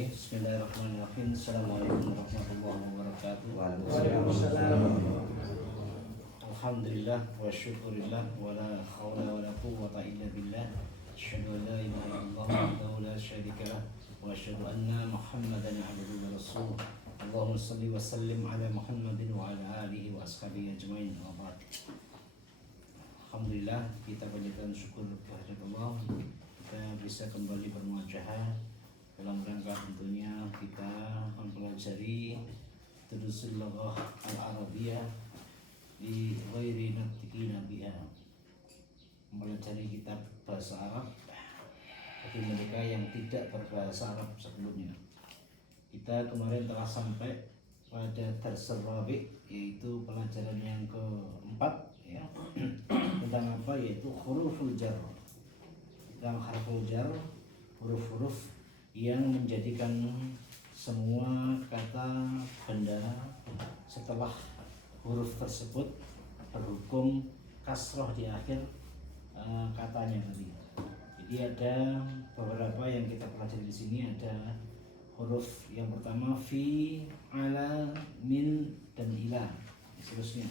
Bismillahirrahmanirrahim. Assalamualaikum warahmatullahi wabarakatuh. Waalaikumsalam. Alhamdulillah wa syukurillah wa la hawla wa la quwwata illa billah. Asyhadu an la ilaha illallah wahdahu la syarika lah wa asyhadu anna Muhammadan abduhu wa rasuluh. Allahumma shalli wa sallim ala Muhammadin wa ala alihi wa ashabihi ajmain. Alhamdulillah, kita panjatkan syukur kepada Allah, kita bisa kembali bermuajahah dalam rangka tentunya kita mempelajari Durusul Lughah Al-Arabiyah di ghairi natiqina biha, mempelajari kitab bahasa Arab bagi mereka yang tidak berbahasa Arab sebelumnya. Kita kemarin telah sampai pada Darsul Rabi', yaitu pelajaran yang keempat ya, tentang apa, yaitu huruful jar. Tentang harful jar, huruf-huruf yang menjadikan semua kata benda setelah huruf tersebut berhukum kasroh di akhir katanya tadi. Jadi ada beberapa yang kita pelajari di sini. Ada huruf yang pertama fi, ala, min, dan ila, seterusnya.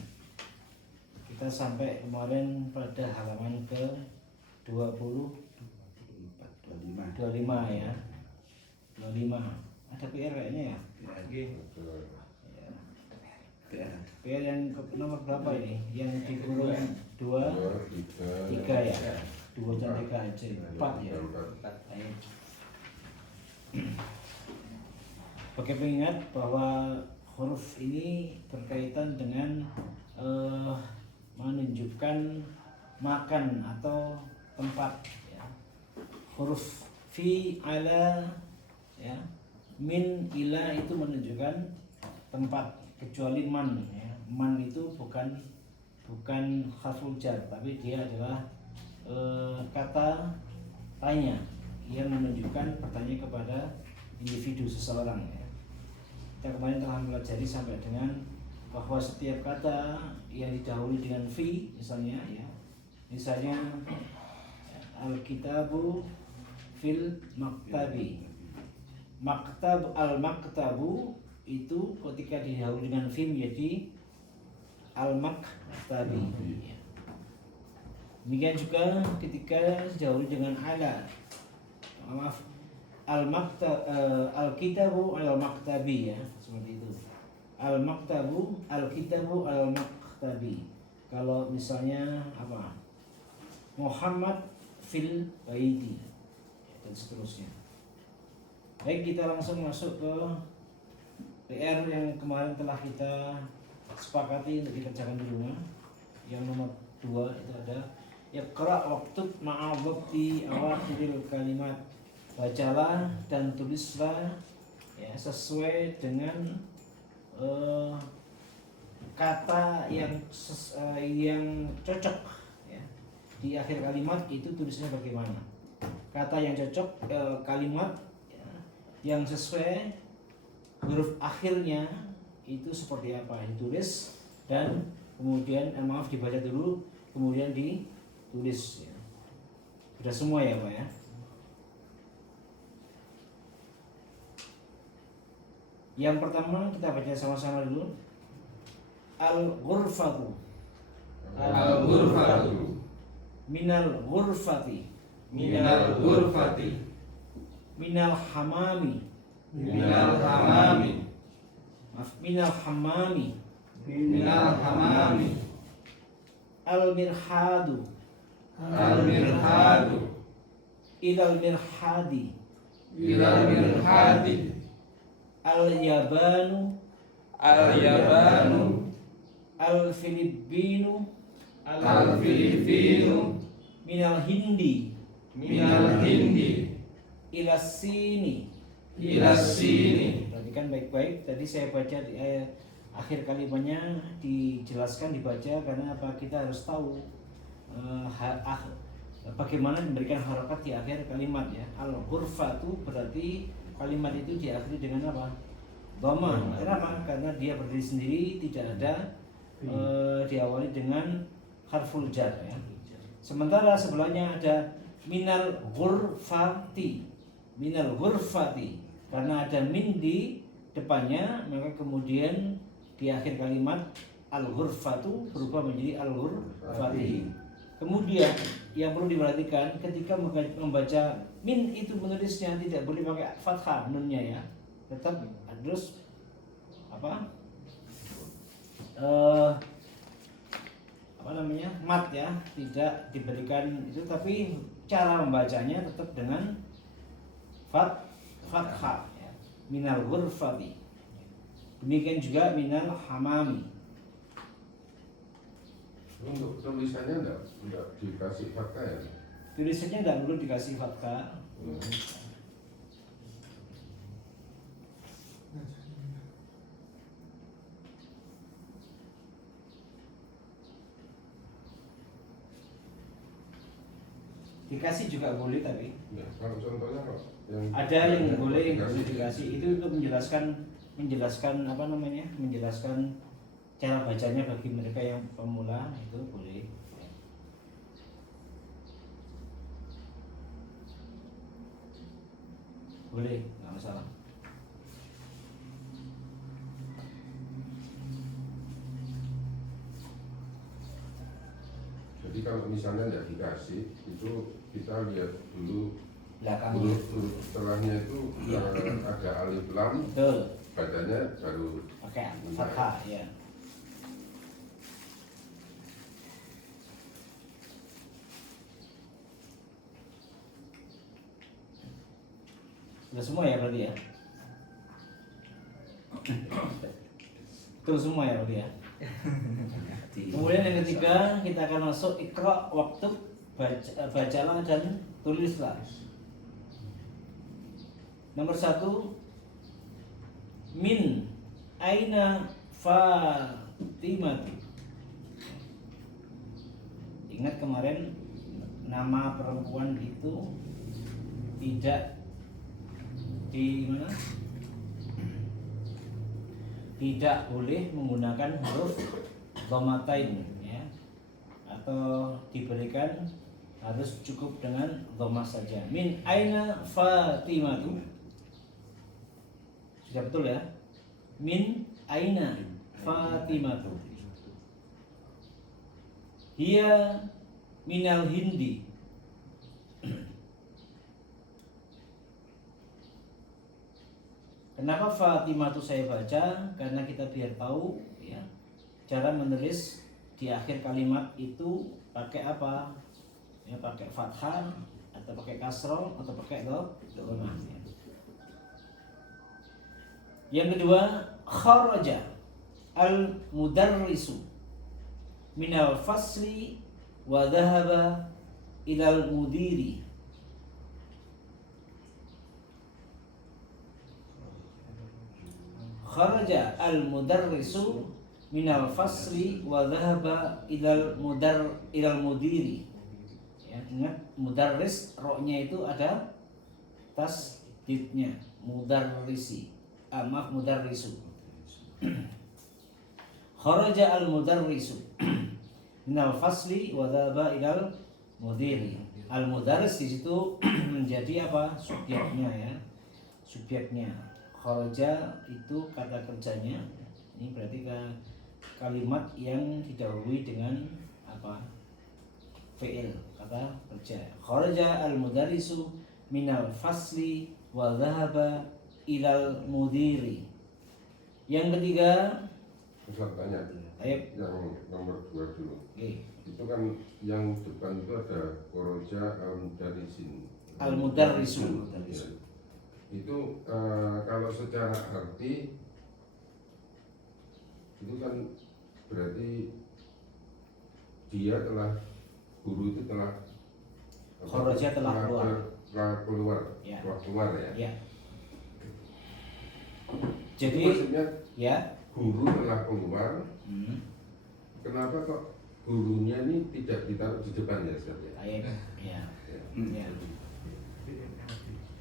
Kita sampai kemarin pada halaman ke 25 ya. 25. Ada PR nya ya? PR yang nomor berapa ini? Yang di kurung 2, 3 ya? 2 dan 3 aja, 4 ya? Bagi pengingat bahwa huruf ini berkaitan dengan menunjukkan makan atau tempat ya. Huruf fi, ala ya, min, ila itu menunjukkan tempat, kecuali man ya. Man itu bukan harful jar, tapi dia adalah kata tanya yang menunjukkan bertanya kepada individu seseorang ya. Kita kemarin telah mempelajari sampai dengan bahwa setiap kata yang didahului dengan fi misalnya ya, misalnya al-kitabu fil maktabi. Maktab, al-maktabu itu ketika didahului dengan fi menjadi al-maktabi. Demikian juga ketika didahului dengan ala, maaf, al-kitabu al-maktabi ya, seperti itu. Al-maktabu, al-kitabu al-maktabi. Kalau misalnya apa? Muhammad fil baiti dan seterusnya. Baik, kita langsung masuk ke PR yang kemarin telah kita sepakati untuk dikerjakan di rumah. Yang nomor 2 itu ada iqra waktub ma'a dhabti awakhiril kalimat. Bacalah dan tulislah ya, sesuai dengan kata yang cocok ya. Di akhir kalimat itu tulisnya bagaimana? Kata yang cocok, kalimat ya, yang sesuai huruf akhirnya itu seperti apa ditulis, dan kemudian dibaca dulu kemudian ditulis ya. Sudah semua ya Pak ya? Yang pertama kita baca sama-sama dulu. Al-ghurfatu. Al-ghurfatu. Minal ghurfati. Minal ghurfati. Minal hamami. Minal hamami. Minal hamami. Minal hamami. Al-mirhadu. Al-mirhadu. Ilal mirhadi. Ilal mirhadi. Al-yabanu. Al-yabanu. Al-Filipinu. Al-Filipinu. Minal hindi. Minal hindi. Ilas sini. Ilas sini. Perhatikan baik-baik. Tadi saya baca di akhir kalimatnya dijelaskan, dibaca, karena apa? Kita harus tahu bagaimana memberikan harakat di akhir kalimat ya. Al-ghurfatu berarti kalimat itu diakhiri dengan apa? Dhamma. Kenapa? Karena dia berdiri sendiri, tidak ada diawali dengan harful jar ya. Sementara sebelahnya ada minal ghurfati. Minal ghurfati. Karena ada min di depannya, maka kemudian di akhir kalimat al-ghurfatu berubah menjadi al-ghurfati. Kemudian yang perlu diperhatikan ketika membaca min itu menulisnya tidak boleh pakai fathah nunnya ya, tetap harus apa mat ya, tidak diberikan itu, tapi cara membacanya tetap dengan fathah ya. Minal ghurfati, demikian juga minal hamami. Untuk tulisannya enggak dikasih fathah ya? Tulisannya tidak perlu dikasih fathah. Dikasih juga boleh, tapi Ya, kalau contohnya kok ada yang boleh dikasih itu untuk menjelaskan apa namanya, menjelaskan cara bacanya bagi mereka yang pemula, itu boleh. Boleh, nggak masalah. Jadi kalau misalnya nggak dikasih, itu kita lihat dulu Belakang. huruf setelahnya itu ada alif lam, Betul. bacanya baru Pakai fathah ya. Sudah semua ya berarti ya? Betul semua ya berarti ya? Kemudian yang ketiga, kita akan masuk ikra waktu bacalah dan tulislah. Nomor 1, min aina Fatimah. Ingat kemarin nama perempuan itu tidak di mana? Tidak boleh menggunakan huruf dhammatain ya, atau diberikan, harus cukup dengan dhammah saja. Min aina Fatimatu. Sudah betul ya? Min aina Fatimatu. Hiya minal Hindi. Kenapa Fatimah itu saya baca? Karena kita biar tahu ya, cara menulis di akhir kalimat itu pakai apa? Ya, pakai fathah atau pakai kasroh atau pakai dhammah. Yang kedua, kharaja al-mudarrisu minal fasli wa dhahaba ilal mudiri. Kharaja al-mudarrisu minal fasli wa dhahaba ilal mudiri. Ya, ingat mudarris, ro-nya itu ada tasdidnya, mudarrisi. Maaf, mudarrisu. Kharaja al-mudarrisu minal fasli wa dhahaba ilal mudiri. Al-mudarris di situ menjadi apa? Subjeknya ya. Subjeknya. Kharaja itu kata kerjanya. Ini berarti kalimat yang didahului dengan apa? Fi'il, kata kerja. Kharaja al-mudarrisu minal fasli wa dhahaba ilal mudiri. Yang ketiga, Ustaz tanya, yang nomor 2 dulu. Itu kan yang depan itu ada kharaja al-mudarrisin. Al-mudarrisu. Ya. Itu kalau secara arti itu kan berarti guru itu telah kharaja telah keluar ya. keluar ya. Ya. Jadi maksudnya ya, guru telah keluar. Kenapa kok gurunya ini tidak ditaruh di depan ya, Ustaz? ya. Ya. Ya.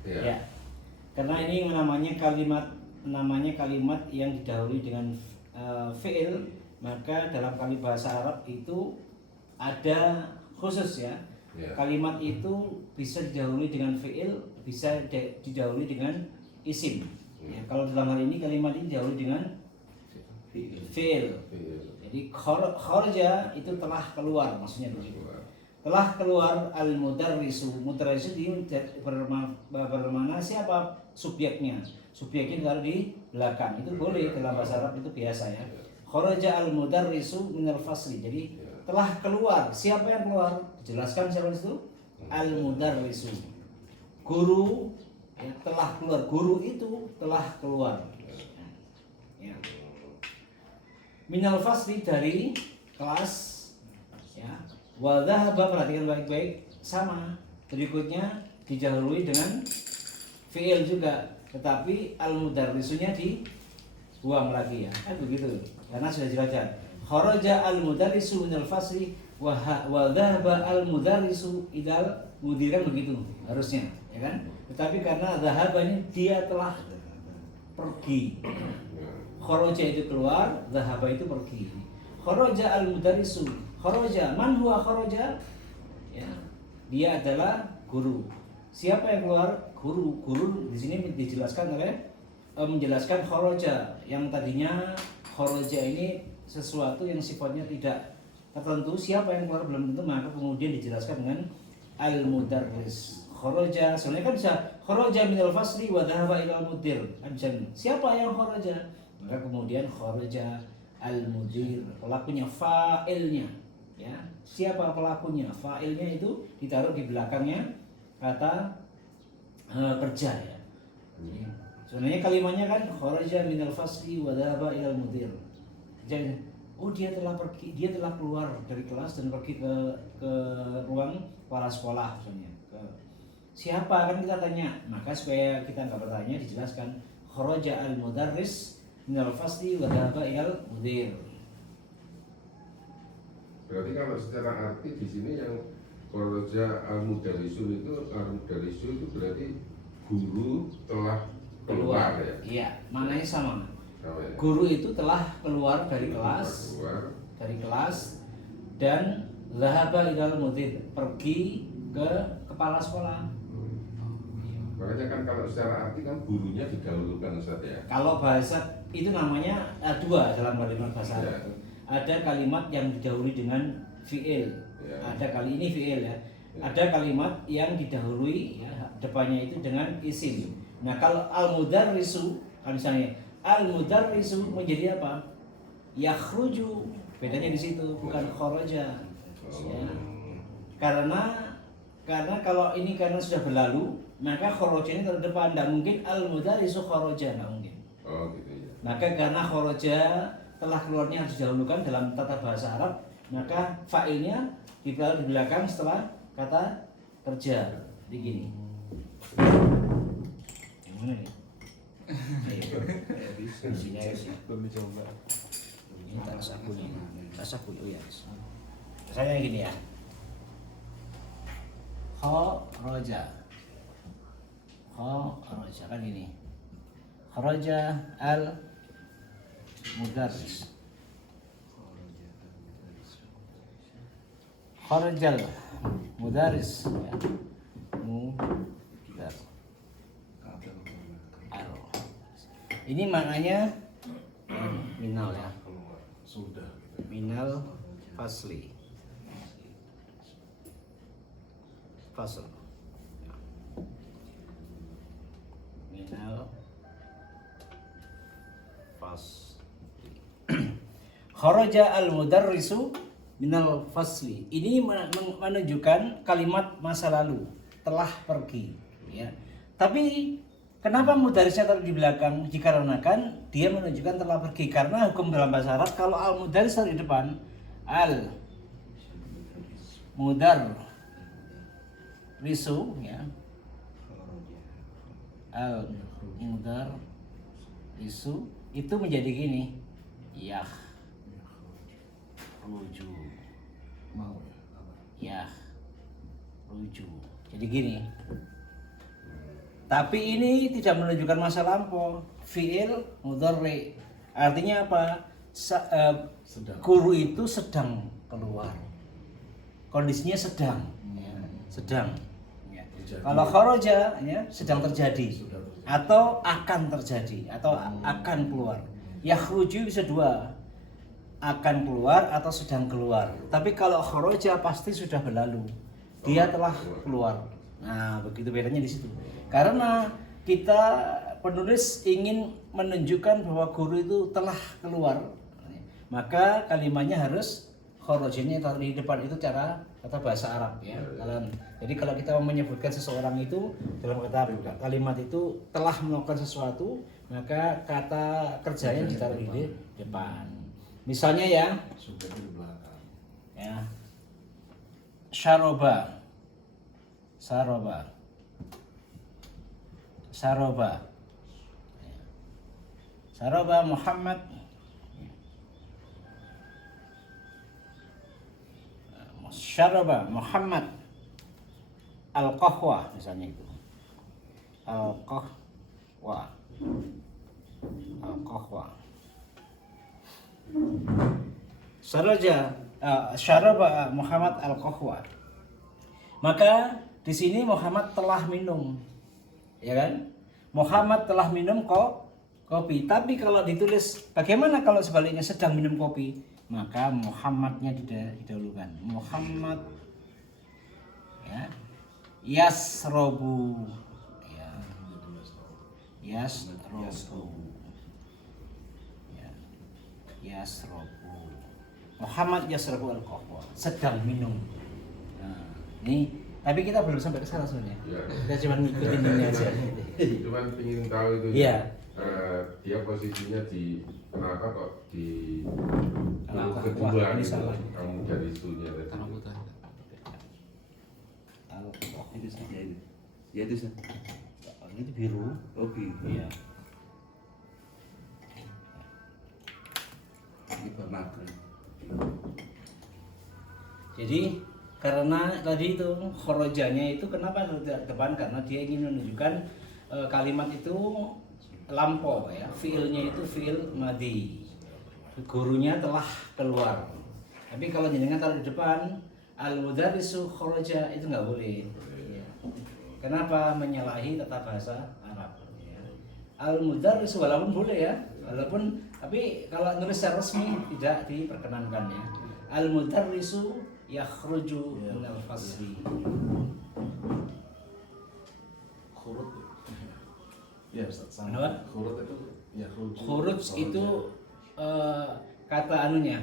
Ya. Karena ini namanya kalimat yang didahului dengan fi'il, maka dalam kali bahasa Arab itu ada khusus ya. Kalimat itu bisa didahului dengan fi'il, bisa didahului dengan isim. Ya, kalau dalam hal ini kalimat ini didahului dengan fi'il. Jadi kharaja itu telah keluar, maksudnya begitu. Telah keluar al-mudarrisu. Mudarrisu ini bermakna siapa? Subjeknya. Subjeknya taruh di belakang. Itu boleh dalam bahasa Arab, itu biasa ya. Kharaja al-mudarrisu minal fasli. Jadi telah keluar. Siapa yang keluar? Dijelaskan siapa itu? Al-mudarrisu. Guru ya, telah keluar. Guru itu telah keluar. Ya. Minal fasli dari kelas ya. Wa dhahaba, perhatikan baik-baik, sama. Berikutnya didahului dengan fi'il juga, tetapi al-mudarrisunya dibuang lagi ya. Kan begitu. Karena sudah jelas. Kharaja al-mudarrisu minal fasli wa dhahaba al-mudarrisu idal mudiran, begitu harusnya, ya kan? Tetapi karena dhahaba ini dia telah pergi. Kharaja itu keluar, dhahaba itu pergi. Kharaja al-mudarrisu. Kharaja, man huwa kharaja? Ya, dia adalah guru. Siapa yang keluar? Guru. Guru di sini dijelaskan menjelaskan kharaja, yang tadinya kharaja ini sesuatu yang sifatnya tidak tertentu. Siapa yang keluar belum tentu, maka kemudian dijelaskan dengan al-mudarris. Kharaja, sebenarnya kan bisa kharaja minal fasli wa dhahaba ilal mudir. Kan bisa. Siapa yang kharaja? Maka kemudian kharaja al-mudir, pelakunya, fa'ilnya. Ya, siapa pelakunya? Fa'ilnya itu ditaruh di belakangnya kata kerja ya. Jadi, sebenarnya kalimatnya kan kharaja minal fasli wa dhahaba ilal mudir. Jadi, oh dia telah pergi, dia telah keluar dari kelas dan pergi ke ruang kepala sekolah misalnya. Siapa kan kita tanya, maka supaya kita nggak bertanya dijelaskan kharaja al-mudarris minal fasli wa dhahaba ilal mudir. Berarti kalau secara arti di sini yang kharaja al-mudarrisu itu berarti guru telah keluar ya. Iya, maknanya sama. Ya? Guru itu telah keluar dari kelas, dan dhahaba ilal mudir, pergi ke kepala sekolah. Makanya kan kalau secara arti kan gurunya didahulukan Ustaz ya. Kalau bahasa itu namanya dua dalam kalimat bahasa Arab. Ya. Ada kalimat yang didahului dengan fi'il. Ya. Ada kali ini fi'il ya. Ada kalimat yang didahului ya, depannya itu dengan isim. Nah, kalau al-mudarrisu, misalnya al-mudarrisu menjadi apa? Yakhruju. Bedanya di situ, bukan kharaja. Ya. Karena kalau ini karena sudah berlalu, maka kharaja ini terdepan, tidak mungkin al-mudarrisu kharaja, tidak mungkin. Oh gitu ya. Maka karena kharaja telah keluarnya harus didahulukan dalam tata bahasa Arab, maka fa'ilnya ditaruh di belakang setelah kata kerja. Jadi gini. Yang mana nih? Ayo. Isinya ya. Belum dicoba. Ini tak sakunya. Tak saku ya. Saya gini ya. Kharaja kan gini. Kharaja al mudarris. Kharajal mudarris ya. Mudarris. Ini maknanya minal ya. Sudah. Minal fasli. Fasl. Minal fasli. Kharaja al-mudarrisu minal fasli. Ini menunjukkan kalimat masa lalu, telah pergi ya. Tapi kenapa mudarrisnya taruh di belakang? Dikarenakan dia menunjukkan telah pergi, karena hukum dalam bahasa Arab kalau al-mudarris taruh di depan, al-mudarrisu ya. Al-mudarrisu itu menjadi gini. Ruju. Ruju. Jadi gini. Tapi ini tidak menunjukkan masa lampau. Fi'il mudhari. Artinya apa? Guru itu sedang keluar. Kondisinya sedang. Ya. Sedang. Ya. Kalau kharaja ya, sedang terjadi. atau akan terjadi atau akan keluar. Yakhruju bisa dua, akan keluar atau sedang keluar. Tapi kalau kharaja pasti sudah berlalu, dia telah keluar. Nah, begitu bedanya di situ. Karena kita penulis ingin menunjukkan bahwa guru itu telah keluar, maka kalimatnya harus kharajanya taruh di depan. Itu cara kata bahasa Arab ya. Jadi kalau kita mau menyebutkan seseorang itu dalam kata kalimat itu telah melakukan sesuatu, maka kata kerjanya ditaruh di depan. Misalnya ya, Subjeknya di belakang. ya, syaroba, saroba, saroba, saroba Muhammad, syaroba Muhammad al-qahwa misalnya itu, al-qahwa, al-qahwa. Syaraba Muhammad al-qahwa. Maka di sini Muhammad telah minum, ya kan? Muhammad telah minum kopi. Tapi kalau ditulis bagaimana kalau sebaliknya sedang minum kopi? Maka Muhammadnya didahulukan. Muhammad, ya, yasrobu, ya, yasrobu, ya, yasrobu. Muhammad yasrobu al-qahwa, sedang minum. Nah, ini tapi kita belum sampai ke sana sebenarnya. Ya. Kita cuma ngikutin ini aja. Cuman ingin tahu itu Iya. dia posisinya di kenapa kok di Kenapa? kedua Wah, ini gitu, salah. kamu dari sunya tadi. Karena buta. Itu saja itu. Ya itu saja. Itu biru. Oh gitu. Iya. Ini bermakna. Jadi karena tadi itu khorojanya itu kenapa tidak depan, karena dia ingin menunjukkan kalimat itu lampau ya, fiilnya itu fiil madi, gurunya telah keluar. Tapi kalau jenengan taruh di depan al mudarrisu khoroja itu nggak boleh. Ya. Kenapa? Menyalahi tata bahasa Arab. Ya. Al mudarrisu walaupun boleh ya, walaupun tapi kalau nulis secara resmi tidak diperkenankan ya. Al mudarrisu yakhruju minal fasli. Khurut. Ya, Ustaz. Sama. Kenapa? Khurut itu ya Khuruj itu kata anunya,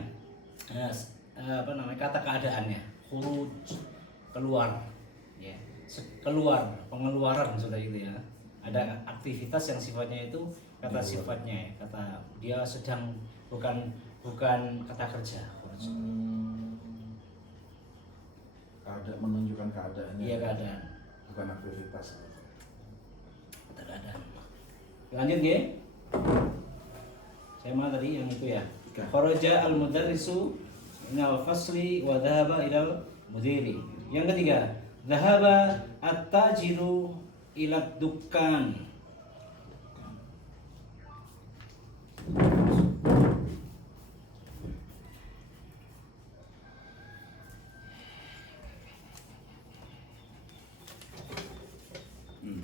apa namanya, kata keadaannya. Khuruj, keluar, ya, keluar, pengeluaran sudah itu ya. Ada aktivitas yang sifatnya itu kata sifatnya, kata dia sedang, bukan kata kerja. Khuruj. Keadaan, menunjukkan keadaannya. Iya, keadaan. Bukan aktivitas. Kata keadaan. Lanjut ya. Saya mana tadi yang itu ya. Kharaja al-mudarrisu minal fasli wa dhahaba ilal mudiri. Yang ketiga, dhahaba at-tajiru ila dukkan.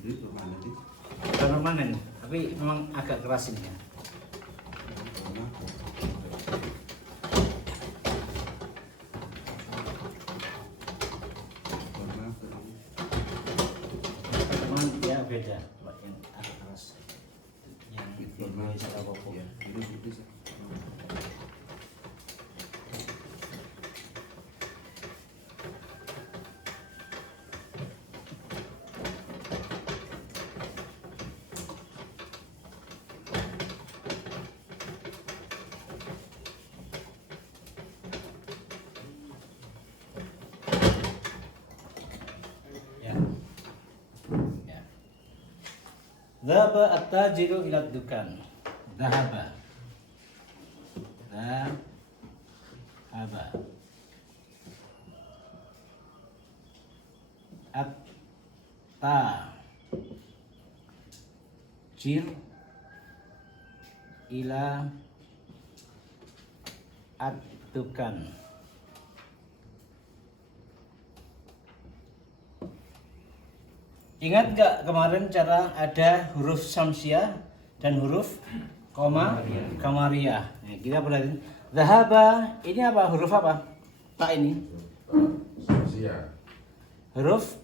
Itu bermakna itu. Permanen, tapi memang agak keras ini ya. Memang dia beda, Pak, yang agak keras. Yang itu secara pokok. Ya, itu. Ya. Ya. Dhahaba at-tajiru ila dukan. Dhahaba. Dhahaba. At-tajir ila ad-dukan. Ingat nggak kemarin cara ada huruf syamsiah dan huruf qamariyah. Nah, kita perhatiin. Dhahaba ini apa? Huruf apa? Tak ini. Samsia. Huruf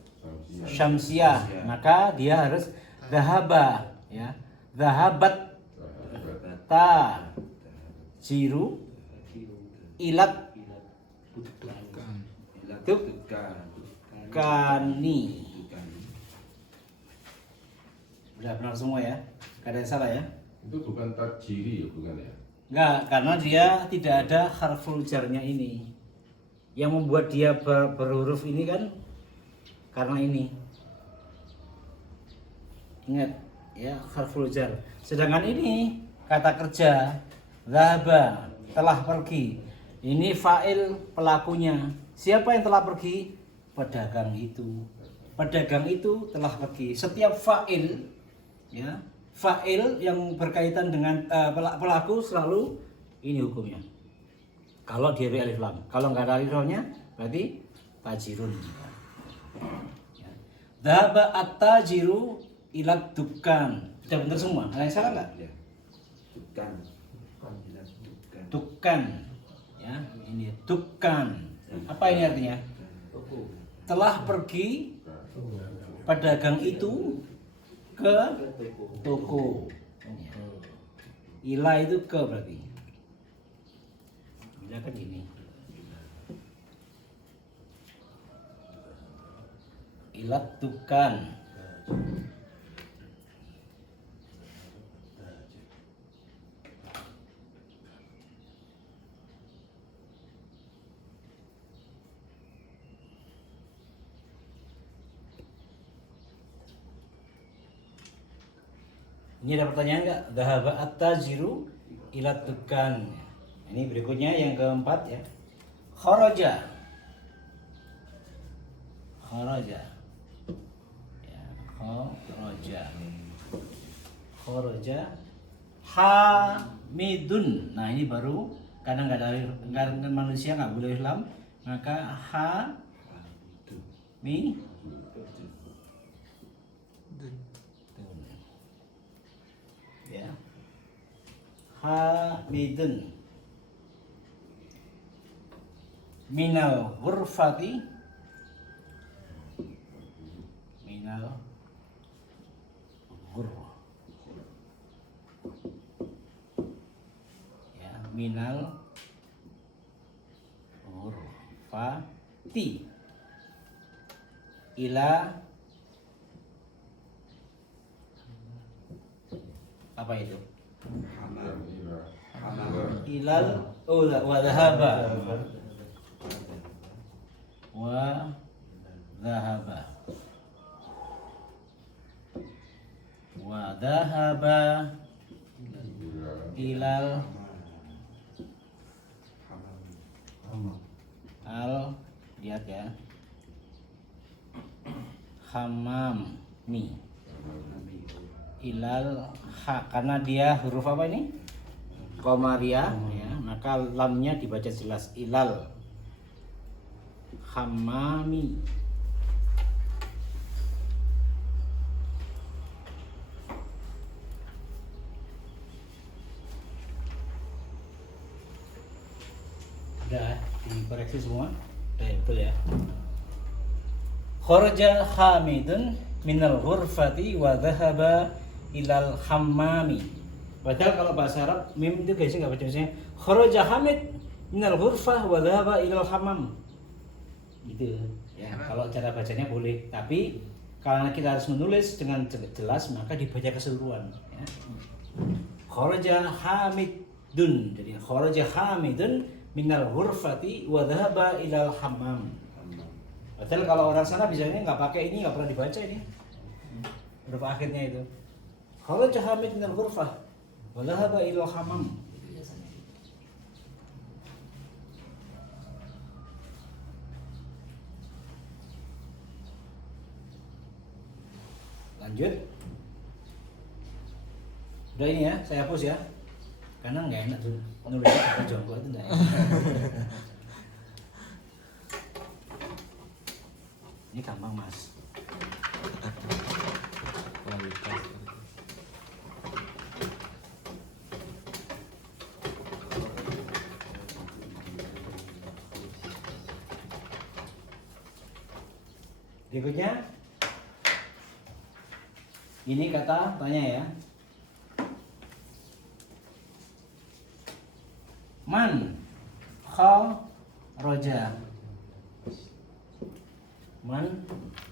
Samsia. syamsiah. Maka dia harus dhahaba ya. Dhahabat ta jiru ilat kani. Benar semua ya, gak ada yang salah ya. Itu bukan tajiri ya, bukan ya? Enggak, karena dia tidak ada harful jarnya ini. Yang membuat dia berhuruf ini kan karena ini. Ingat ya, harful jar. Sedangkan ini kata kerja dhahaba, telah pergi. Ini fa'il pelakunya. Siapa yang telah pergi? Pedagang itu. Pedagang itu telah pergi. Setiap fa'il ya, fa'il yang berkaitan dengan pelaku selalu ini hukumnya. Kalau dia alif lam, kalau nggak ada alif lamnya berarti tajirun. Ya. Dhaba at-tajiru ilat dukan. Sudah benar semua. Ada yang salah nggak? Ya. Dukan. Dukan. Dukan. Ya, ini dukan. Apa ini artinya? Telah pergi pedagang itu ke toko. Ila itu ke berarti. Ila kan ini. Ilat tukan. Ini ada pertanyaan nggak? Dhahaba at-tajiru ila tukan. Ini berikutnya yang keempat ya. Kharaja. Kharaja. Ya, kharaja. Kharaja. Hamidun. Nah, ini baru karena nggak ada manusia nggak boleh lam, maka ha mi ya. Hamidun minal ghurfati minal ghurfah ya, minal ghurfati ila apa itu? Ilal wa dhahaba wa dhahaba wa dhahaba ilal al, lihat ya, hamami ilal ha, karena dia huruf apa ini? Qamariyah ya, maka lamnya dibaca jelas ilal hamami. Udah dikoreksi semua? Udah betul ya. Kharaja hamidun minal ghurfati wa dhahaba ilal hammami. Padahal kalau bahasa Arab mim itu guys nggak baca misalnya kharaja hamid minal ghurfah wa dhahaba ilal hammam. Gitu ya. Kalau cara bacanya boleh, tapi karena kita harus menulis dengan jelas maka dibaca keseluruhan ya. Kharaja hamidun. Jadi kharaja hamidun minal ghurfati wa dhahaba ilal hammam. Padahal kalau orang sana biasanya nggak pakai ini, nggak pernah dibaca ini huruf akhirnya itu. Kharaja hamid minal ghurfah wa dhahaba ilal hammam. Lanjut. Udah ini ya, saya hapus ya. Karena nggak enak tuh nulisnya pakai jongkok itu nggak enak. Ini gampang mas. Berikutnya, ini kata tanya ya. Man kharaja. Man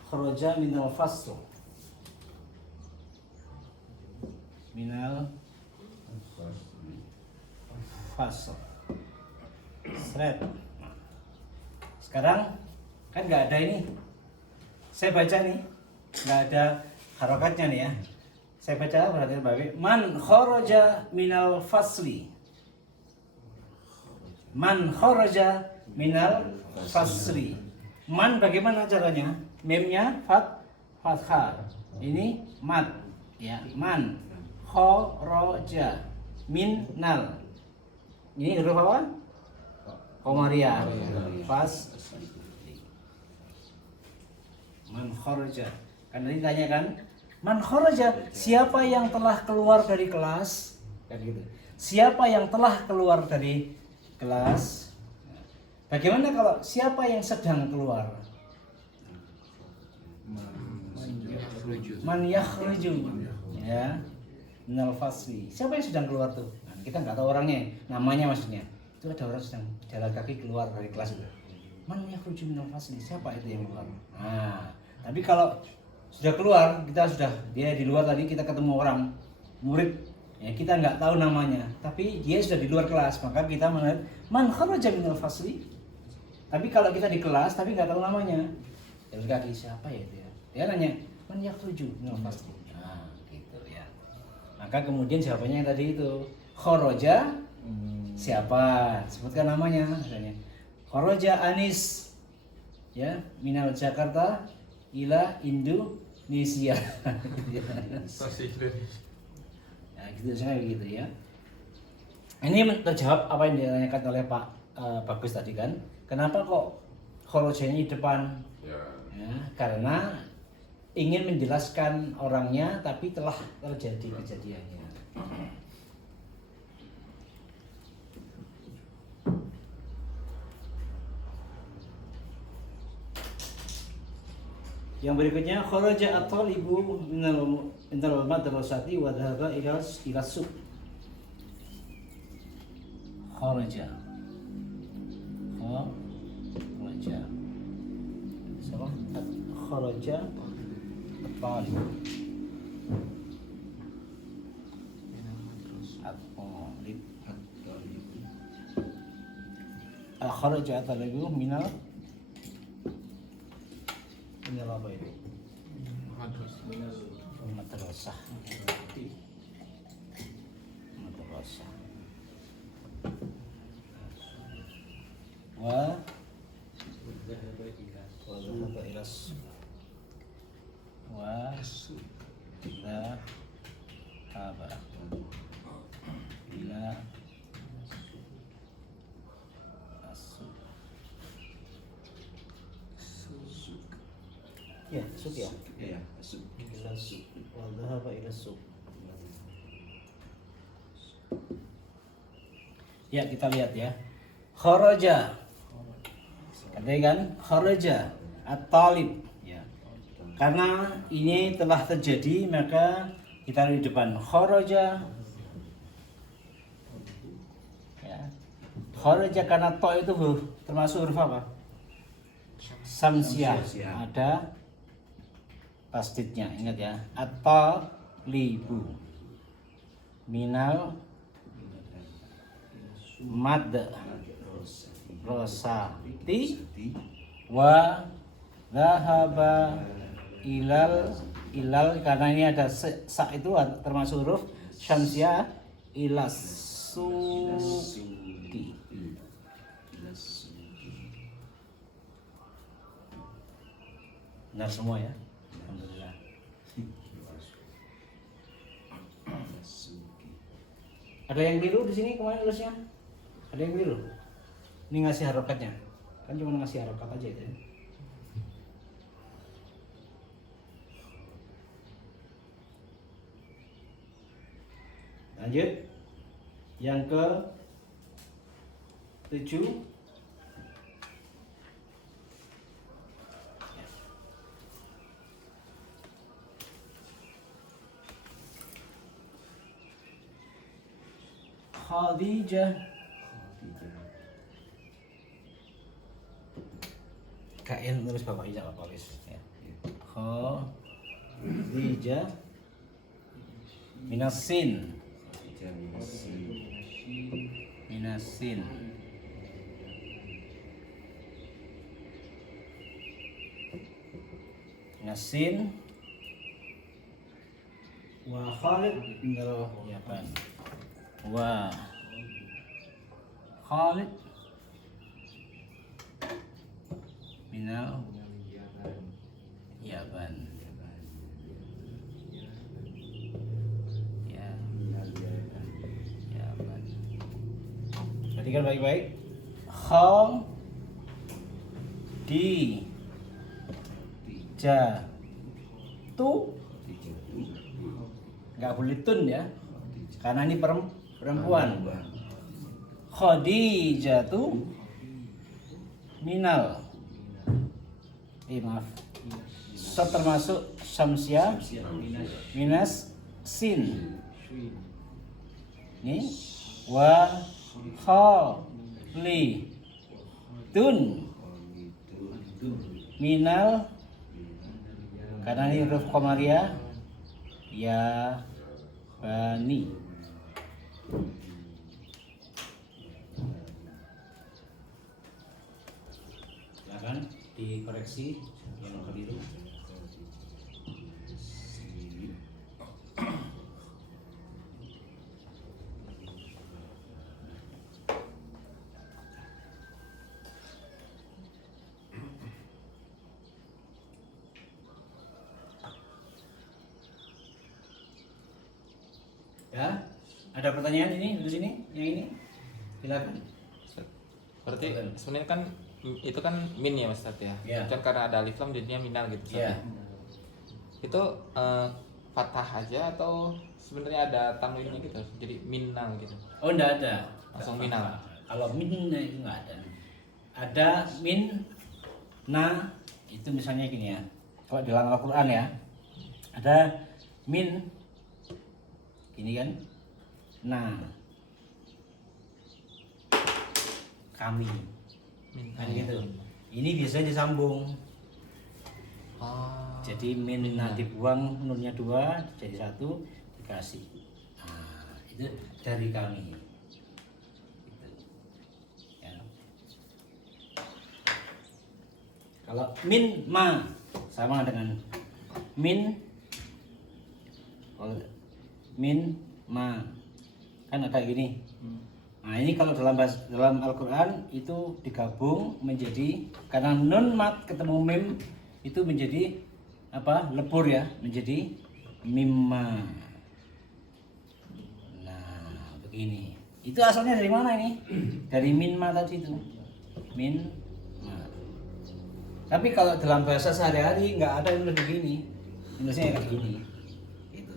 kharaja minal fasl. Minal fasl. Seret. Sekarang kan nggak ada ini. Saya baca nih, nggak ada harokatnya nih ya. Saya baca perhatian baik. Man kharaja minal fasli. Man kharaja minal fasli. Man bagaimana caranya? Memnya fathah. Ini mat ya. Man kharaja minal. Ini huruf apa? Komariah. Fas. Man kharaja. Karena ditanya kan, man kharaja, siapa yang telah keluar dari kelas? Kan gitu. Siapa yang telah keluar dari kelas? Bagaimana kalau siapa yang sedang keluar? Man yakhruju. Ya. Minal fasli. Siapa yang sedang keluar tuh? Nah, kita nggak tahu orangnya, namanya maksudnya. Itu ada orang sedang jalan kaki keluar dari kelas itu. Man yakhruju minal fasli. Siapa itu yang keluar? Nah, tapi kalau sudah keluar, dia di luar tadi, kita ketemu orang murid, ya kita nggak tahu namanya, tapi dia sudah di luar kelas, maka kita melihat man kharaja minal fasli. Tapi kalau kita di kelas tapi nggak tahu namanya, jalan kaki siapa ya dia? Dia nanya man yakhruju minal fasli. Nah, gitu ya. Maka kemudian jawabannya yang tadi itu kharaja siapa? Sebutkan namanya, misalnya kharaja Anis ya minal Jakarta ila Indonesia. Nah, gitu saya begitu ya. Ini terjawab apa yang ditanyakan oleh Pak Bagus tadi kan. Kenapa kok khorojanya di depan? Ya, karena ingin menjelaskan orangnya tapi telah terjadi kejadiannya. Yang berikutnya kharaja at-talibu minal madrasati wa dhahaba ila suq. Kharaja. Sama kharaja at-talib. At-talib. Kharaja at-talibu minal apa itu? Madrasah. Wa dhahaba ila suq. Wa dhahaba ila ya, suq ya. Iya, suq. Ila suq. Wa dhahaba ila suq. Ya, kita lihat ya. Kharaja. Ada kan? Kharaja at-talib ya. Karena ini telah terjadi maka kita di depan kharaja. Ya. Kharaja karena to itu termasuk huruf apa? Samsiah. Ada tasdidnya, ingat ya. At-talibu minal mad rosati wa dhahaba ilal karena ini ada sa itu termasuk huruf syamsiah ilas suki. Benar semua ya. Alhamdulillah. Ada yang biru di sini kemarin tulisnya? Ada yang biru? Ini ngasih harokatnya. Kan cuma ngasih harokat aja itu. Lanjut. Yang ke 7. Khadijah. Kain terus bapak ijak apa wis ya. Khadijah minasin. Minasin. Minasin. Wa Khalid ngeluh ya kan. Wa Khalid minal Yaban. Ya. Yaban. Perhatikan baik-baik. Khom di ja tu nggak boleh tun ya, karena ini perempuan. Khadijatu minal. Maaf. So termasuk Syamsia minas sin. Ini wa khali tun minal, karena ini huruf komariah ya bani. Silakan dikoreksi yang keliru. Ya, ada pertanyaan ini di sini, yang ini, silakan. Berarti sebenarnya kan itu kan min ya Mas Ustadz ya. Ya. Kan karena ada alif lam jadinya minal gitu. Ya. Itu fathah aja atau sebenarnya ada tanwinnya gitu. Jadi minal gitu. Oh, enggak ada. Langsung minal. Kalau minna itu enggak ada. Ada min na itu misalnya gini ya. Kalau di dalam Al-Qur'an ya. Ada min ini kan. Nah. Kami. Kan gitu. Ini biasanya disambung. Oh. Jadi min na dibuang, nunnya 2 jadi 1 dikasih. Nah, itu dari kami. Gitu. Ya. Kalau min ma sama dengan min, kalau min ma kan ada gini. Nah, ini kalau dalam Al-Qur'an itu digabung menjadi, karena nun mat ketemu mim itu menjadi apa? Lebur ya, menjadi mimma. Nah, begini. Itu asalnya dari mana ini? Dari minma tadi itu. Min ma. Tapi kalau dalam bahasa sehari-hari nggak ada yang lebih begini. Indonesia kayak gini. Gitu.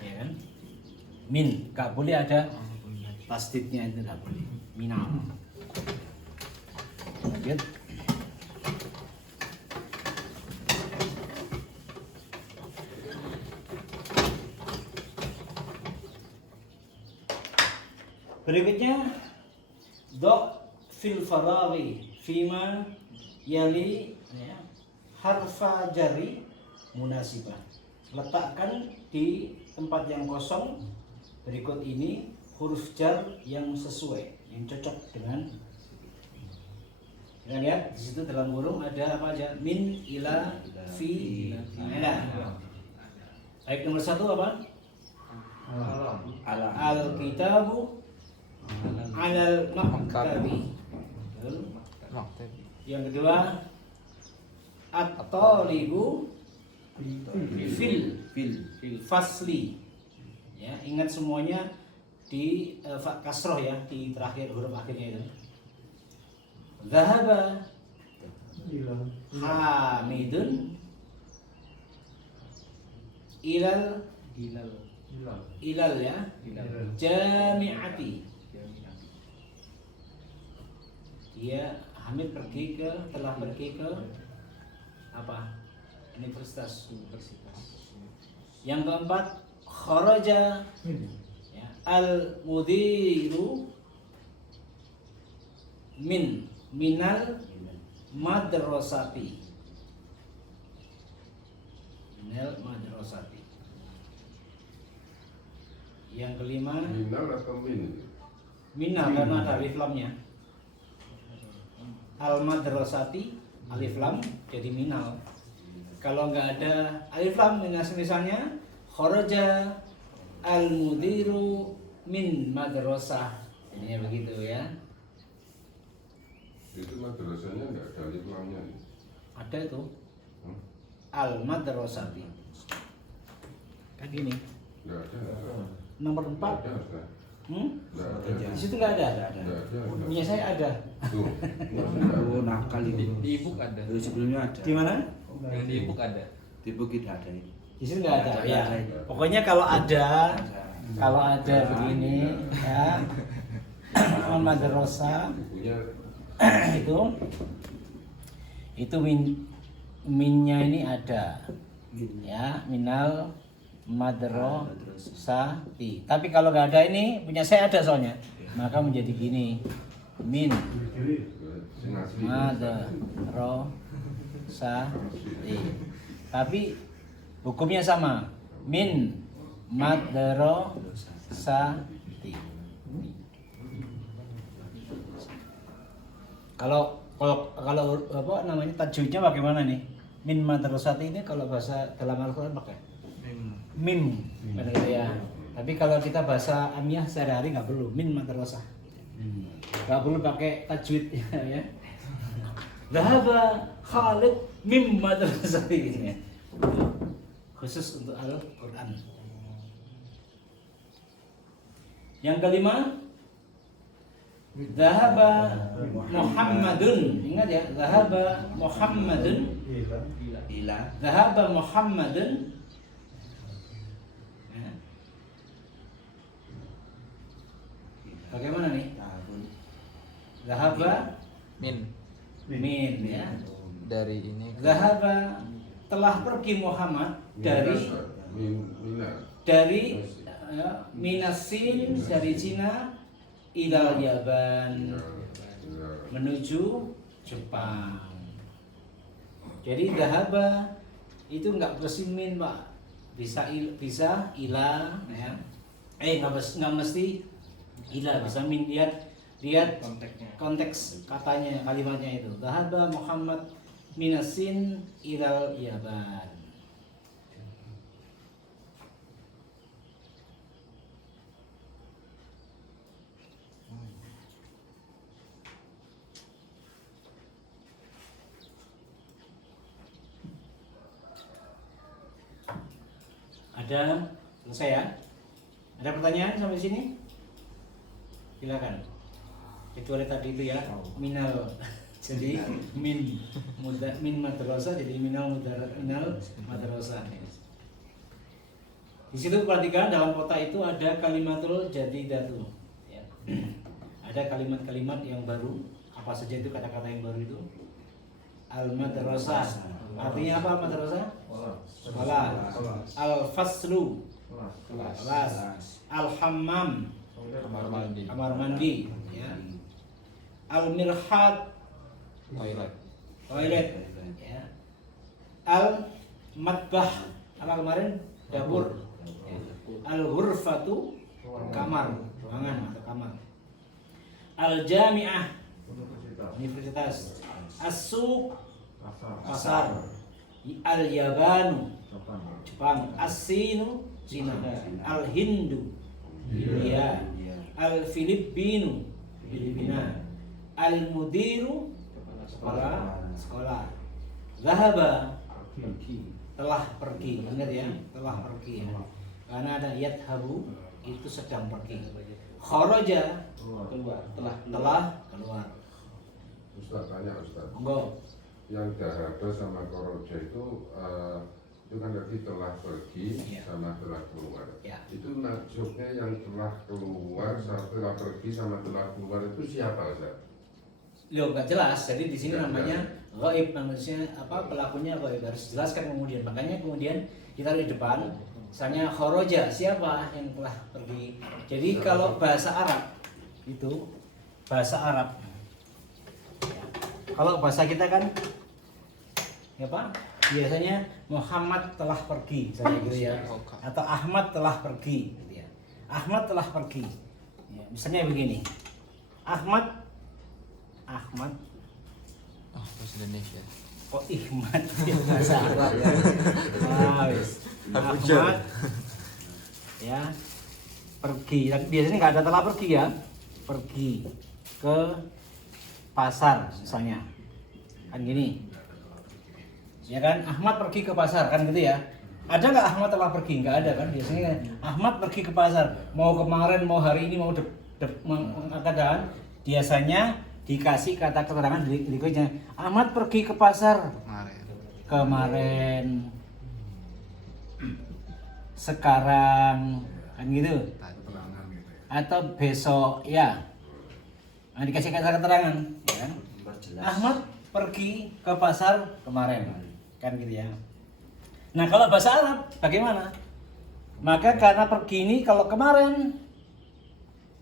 Ya kan? Min, nggak boleh ada tasdidnya, itu nggak boleh. Minal. Lanjut. Berikutnya do fil faraghi fima yali ya, harfa jari munasibah. Letakkan di tempat yang kosong berikut ini huruf jar yang sesuai, yang cocok dengan. Kita lihat di situ dalam burung ada apa aja? Min, ila, fi, ila. Baik, nomor 1 apa? Al-kitabu alal maktabi. Yang kedua at-talibu fil fasli. Ya, ingat semuanya di kasroh ya, di terakhir huruf akhirnya itu. Zahaba Hamidun ilal ilal ya. Jami'ati. Dia Hamid telah pergi ke apa? Universitas. Yang keempat, kharaja ya, al-mudiru minal madrasati. Minal madrasati. Yang kelima, Minal atau min? minal karena ada alif lamnya. Al madrasati alif lam jadi minal. Kalau nggak ada alif lam misalnya kharaja al mudiru min madrasah. Jadinya begitu ya. Itu madrasahnya nggak ada alif lamnya nih. Ada itu al madrasati. Kan gini. Nggak ada. Nomor 4. Nggak ada, Ustaz. Nggak ada. Di situ nggak ada. Nggak ada. Punya saya ada. Tuh. Oh, nakal ini. Di ebook ada. Sebelumnya ada. Di mana? Yang di ebook ada. Di buku tidak ada ini. Di situ nggak ada. Nggak Ya. ada. Pokoknya kalau ada begini ya. Al madrasah Bukunya itu minnya ini ada ya, minal madrasati. Tapi kalau nggak ada ini punya saya ada soalnya, maka menjadi gini, min sing asli. madrasati. Tapi hukumnya sama, min madrasati. Kalau apa namanya tajwidnya bagaimana nih? Min madrasati ini kalau bahasa dalam Al-Qur'an pakai mim. Benar ya. Tapi kalau kita bahasa amiyah sehari-hari nggak perlu min madrasah. Nggak perlu pakai tajwid ya. Dhahaba Khalid mim madrasati ini ya. Khusus untuk Al-Qur'an. Yang kelima, Zahaba Muhammadun. Ingat ya, Zahaba Muhammadun. Ila. Zahaba Muhammadun. Ya. Bagaimana nih? Zahaba Min min ya. dari ini ke Zahaba telah pergi Muhammad dari Minal. ya, Minasin dari Cina ilal Yaban menuju Jepang. Jadi dahaba itu nggak bersimin Pak, bisa ila ya. Nggak mesti ila, bisa min. Lihat konteks katanya, kalimatnya itu. Dahaba Muhammad minasin ilal Yaban. Ada selesai ya? Ada pertanyaan sampai sini? Silakan. Kecuali tadi itu ya, minal. Jadi min madrasah jadi minal madrasah. Di situ perhatikan dalam kota itu ada kalimatul jadidatu. Ya. Ada kalimat-kalimat yang baru. Apa saja itu kata-kata yang baru itu? Al madrasah. Artinya apa madrasah? Sekolah. Al faslu. Kelas. Al hammam. Kamar mandi. Ya. Al mirhat. Toilet. Ya. Al matbah. Apa kemarin? Dapur. Al ghurfatu. Kamar. Ruangan atau kamar. Al jami'ah. Universitas. As-suq. Pasar. Al yabanu. Jepang. As-sinu. Cina. Al hindu. India. Al filipinu. Filipina. Al mudiru. Sekolah. Zahaba. Telah pergi. Ingat ya, telah pergi ya. Karena ada yadhabu, itu sedang pergi. Kharaja, telah keluar. Ustaz tanya Ustaz. Monggo. Yang dahaba sama koroja itu itu kan tadi telah pergi Iya. sama telah keluar. Ya. Itu maksudnya yang telah keluar sama telah pergi sama telah keluar itu siapa Ustaz? Loh, nggak jelas. Jadi di sini Nggak namanya ghaib, maksudnya apa, pelakunya ghaib, harus jelaskan kemudian. Makanya kemudian kita di depan, misalnya khoroja, siapa yang telah pergi. Jadi kalau bahasa Arab itu bahasa Arab. Ya. Kalau bahasa kita kan ya Pak, biasanya Muhammad telah pergi, misalnya gitu ya. Atau Ahmad telah pergi, gitu ya. Ahmad telah pergi. Ya, misalnya begini. Ahmad Oh, bahasa Indonesia. kok Ihmad ya, bahasa Arab ya. Wis. Ahmad ya pergi. Tapi biasanya nggak ada telah pergi ya. Pergi ke pasar misalnya. Kan gini. Ya kan, Ahmad pergi ke pasar kan gitu ya. Ada nggak Ahmad telah pergi? Nggak ada kan. Biasanya kan, Ahmad pergi ke pasar. Mau kemarin, mau hari ini, mau keadaan. Biasanya dikasih kata keterangan berikutnya. Ahmad pergi ke pasar kemarin, sekarang, kan gitu. Keterangan gitu ya. Atau besok ya. Nah, dikasih kata keterangan, ya kan? Memperjelas. Ahmad pergi ke pasar kemarin, kan gitu ya. Nah kalau bahasa Arab bagaimana? Maka karena pergi ini kalau kemarin,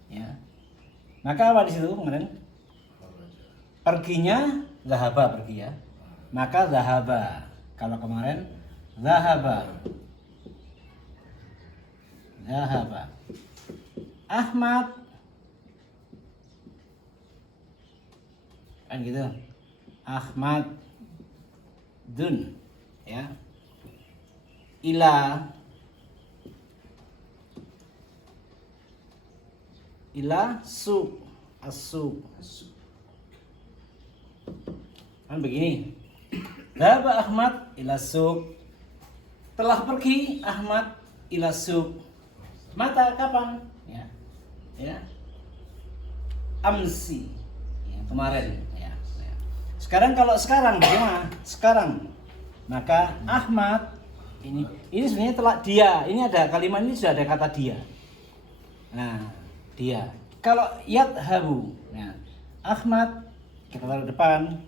ya, maka apa di situ kemarin? Perginya zahaba pergi ya. Maka zahaba. Kalau kemarin zahaba. Zahaba. Ahmad. Kan gitu. Ahmad dun ya. Ila suq as-suq. Kan begini. Dhaba Ahmad ila suq. Telah pergi Ahmad ila suq. Mata kapan? Ya. Ya. Amsi. Ya, kemarin ya. Ya. Sekarang kalau sekarang bagaimana? Sekarang. Maka Ahmad ini sebenarnya telah dia. Ini ada kalimat ini sudah ada kata dia. Nah, dia. Kalau yadhabu. Nah, Ahmad kita taruh depan.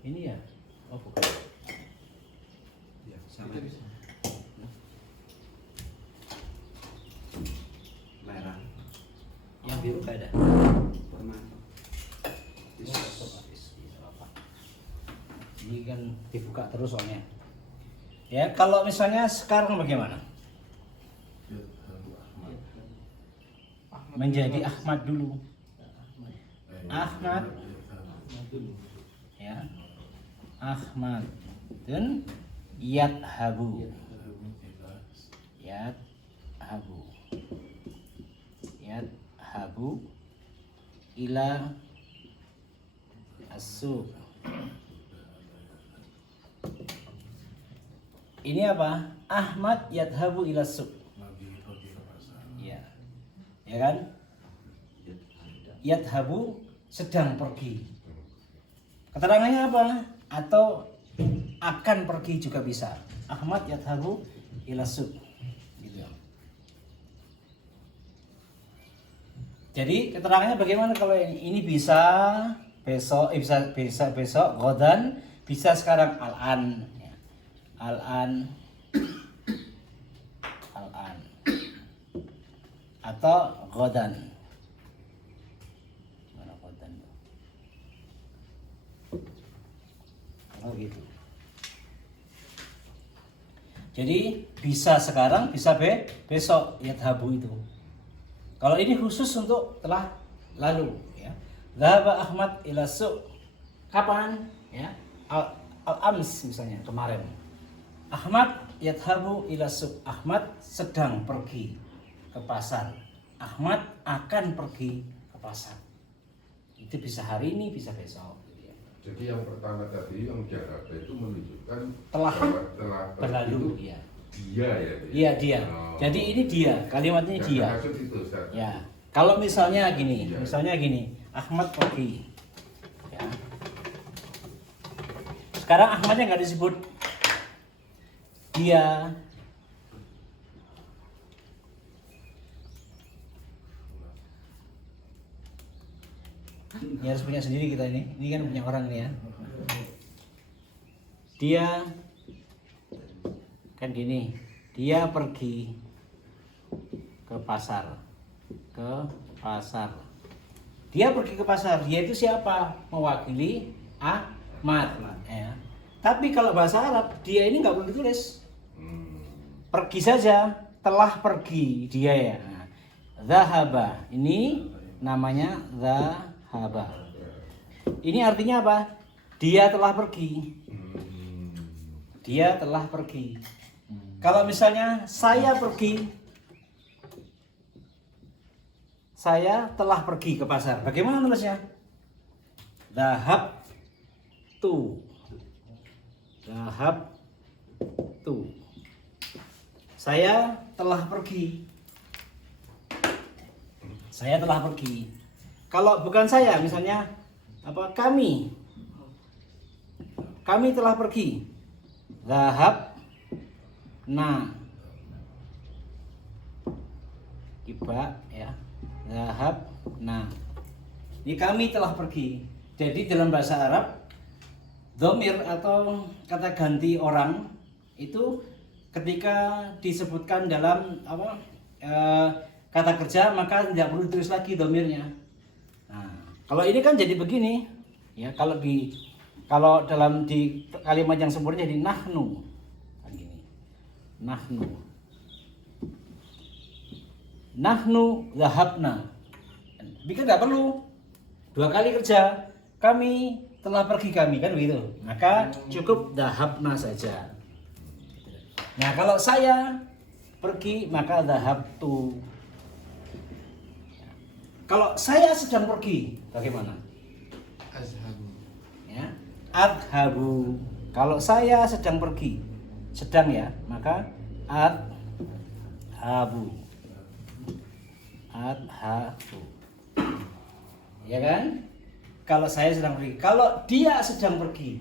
Ini ya. Oh, bukan. Ya, sama. Merah. Yang biru nggak ada. Permata. Ini kan dibuka terus soalnya. Ya, kalau misalnya sekarang bagaimana? Menjadi Ahmad dulu. Ahmad. Ya. Ahmad dan yadhabu. Yadhabu. Yadhabu ila as-suq. Ini apa? Ahmad yadhabu ila suq. Ya. Ya kan? Yadhabu sedang pergi. Keterangannya apa? Atau akan pergi juga bisa. Ahmad yadhabu ila suq. Gitu. Jadi keterangannya bagaimana kalau ini bisa besok, bisa besok, godan, bisa sekarang al-an. Al-an atau godan. Mana godan? Oh gitu. Jadi bisa sekarang, bisa besok yadhabu itu. Kalau ini khusus untuk telah lalu ya. Dhahaba Ahmad ila suq. Kapan? Ya. Al-ams misalnya kemarin. Ahmad yadhabu ila suq. Ahmad sedang pergi ke pasar. Ahmad akan pergi ke pasar. Itu bisa hari ini, bisa besok. Jadi yang pertama tadi yang jarak itu menunjukkan Telah bahwa telah berlalu, itu ya. dia ya. Iya dia. Oh. Jadi ini dia, kalimatnya Yang dia. maksud itu Ustaz. Ya. Kalau misalnya gini, Iya. Ahmad pergi. Ya. sekarang Ahmadnya nggak disebut. Dia harus punya sendiri kita ini. Ini kan punya orang nih ya. Dia kan gini, dia pergi ke pasar. Dia pergi ke pasar. Dia itu siapa? Mewakili Ahmad. Ya. Tapi kalau bahasa Arab, dia ini nggak perlu ditulis. Pergi saja, telah pergi dia ya. Zahaba, ini namanya zahaba. Ini artinya apa? Dia telah pergi. Dia telah pergi. Kalau misalnya saya pergi, saya telah pergi ke pasar. Bagaimana nulisnya? Zahab tu. Saya telah pergi. Saya telah pergi. Kalau bukan saya, misalnya apa? Kami telah pergi. Zahab na. Iba ya. Zahab na. Ini kami telah pergi. Jadi dalam bahasa Arab, dhamir atau kata ganti orang itu ketika disebutkan dalam apa kata kerja maka tidak perlu ditulis lagi dhamirnya. Nah, kalau ini kan jadi begini ya, kalau dalam di kalimat yang sempurna jadi nahnu. Kan gini. Nahnu zahabna. Bikin nggak perlu 2 kali kerja. Kami telah pergi kan begitu. Maka cukup zahabna saja. Nah, kalau saya pergi maka zahabtu. Kalau saya sedang pergi, bagaimana? Azhabu. Ya, adhabu. Kalau saya sedang pergi, sedang ya, maka adhabu. Ya kan? Kalau saya sedang pergi, kalau dia sedang pergi,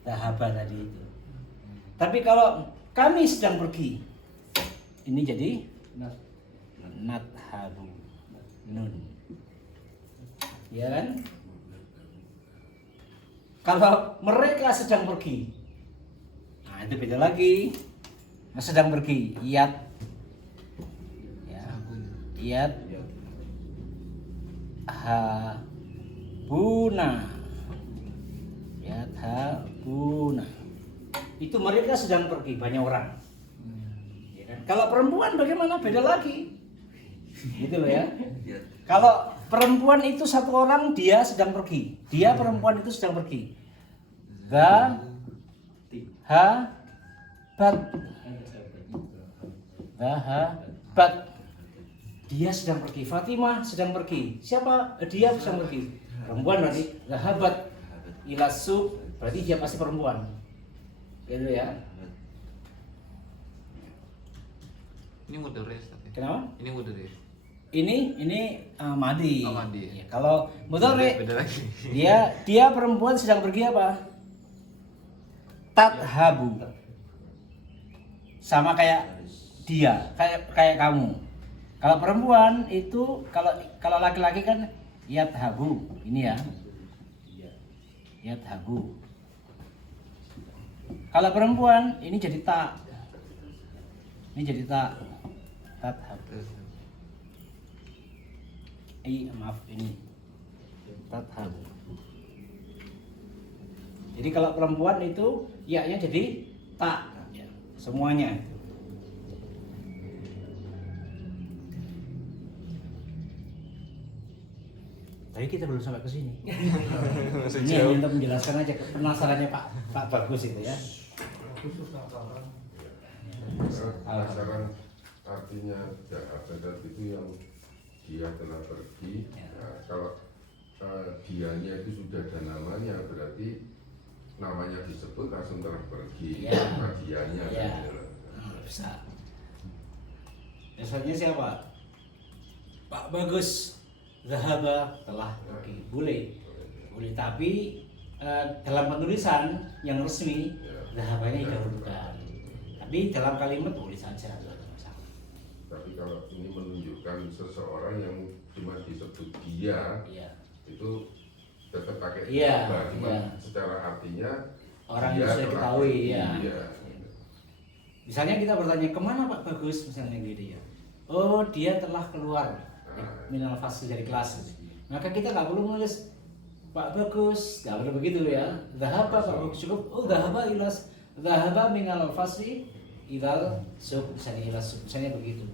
dhahaba tadi itu. Tapi kalau kami sedang pergi, ini jadi nadhabu. Nun. Ya kan? Kalau mereka sedang pergi, nah itu beda lagi. Sedang pergi, iyat, ya, iyat, habuna, iyat, habuna. Itu mereka sedang pergi, banyak orang. Ya kan? Kalau perempuan bagaimana? Beda lagi. Gitu loh ya. Kalau perempuan itu satu orang, dia sedang pergi. Dia perempuan itu sedang pergi. Zahabat. Dia sedang pergi. Fatimah sedang pergi. Siapa? Dia sedang pergi. Perempuan berarti zahabat ila suq, berarti dia pasti perempuan. Gitu ya. Ini mudharis tapi. Kenapa? Ini mudharis. Ini madi. Oh, madi. Ya, kalau mudhari Beda lagi. dia perempuan sedang pergi apa? Tadhabu. Sama kayak dia, kayak kamu. Kalau perempuan itu kalau laki-laki kan yadhabu. Ini ya. Yadhabu. Kalau perempuan ini jadi tak. Ini jadi tak. Tadhabu. Maaf ini tadhabu. Jadi kalau perempuan itu ya-nya jadi tak ya, semuanya. Tapi kita belum sampai ke sini. Ini hanya untuk menjelaskan aja penasarannya Pak Bagus itu ya. Penasaran artinya Jahabat itu yang dia telah pergi. Nah, kalau dianya itu sudah ada namanya, berarti namanya disebut langsung telah pergi. Ya. Nah, dianya Ya. kan. Bisa. Misalnya siapa? Pak Bagus Zahaba telah pergi. Boleh. Tapi dalam penulisan yang resmi Ya. zahabanya didahulukan. Tapi dalam kalimat boleh saja, tidak ada masalah. Tapi kalau ini menunjukkan seseorang yang cuma disebut dia, Iya. itu tetap pakai Iya, zahabah, cuma iya. secara artinya Orang dia yang sudah telah ketahui, pergi, ya. iya. Misalnya kita bertanya kemana Pak Bagus, misalnya gitu ya. Oh, dia telah keluar minal fasl dari kelas. Maka kita nggak perlu menulis Pak Bagus, nggak perlu begitu ya. Zahaba Pak Bagus cukup. Oh, zahaba minal fasli ilal sub, misalnya ilal sub, misalnya begitu.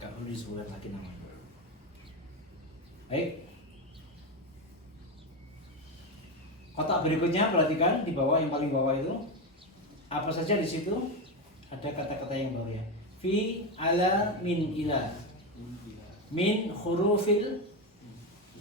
Nggak perlu disebutkan lagi namanya. Baik. Kotak berikutnya perhatikan di bawah, yang paling bawah itu apa saja di situ ada kata-kata yang baru ya. Fi, ala, min, ila. Min hurufil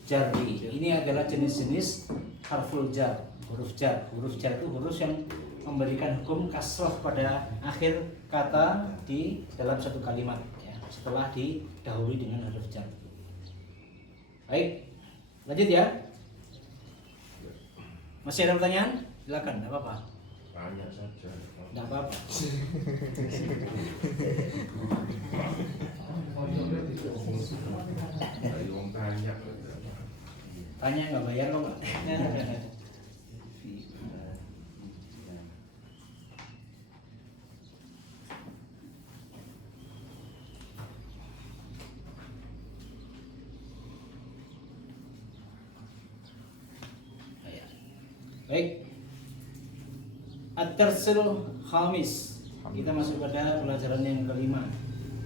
jarri. Ini adalah jenis-jenis harful jar, huruf jar. Huruf jar itu huruf yang memberikan hukum kasroh pada akhir kata di dalam satu kalimat ya, setelah didahului dengan huruf jar. Baik, lanjut ya. Masih ada pertanyaan? Silakan, tidak apa-apa. Tanya saja. Tidak apa-apa. Ayo wong tanya. Tanya nggak bayar kok, Pak. Baik. At-Tarsil Khamis. Kita masuk pada pelajaran yang kelima.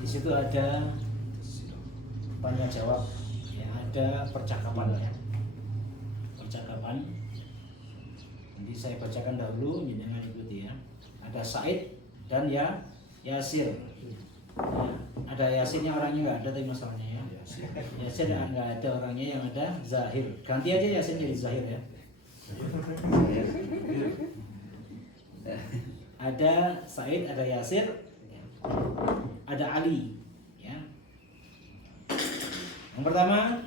Di situ ada tanya jawab, ya, ada percakapan ya. Percakapan. Nanti saya bacakan dahulu, jangan ikuti ya. Ada Said dan Yasir. Ya, ada Yasirnya, orangnya nggak ada tapi masalahnya ya. Yasir nggak ada orangnya, yang ada Zahir. Ganti aja Yasir jadi Zahir ya. Ada Said, ada Yasir, ada Ali. Ya. Yang pertama,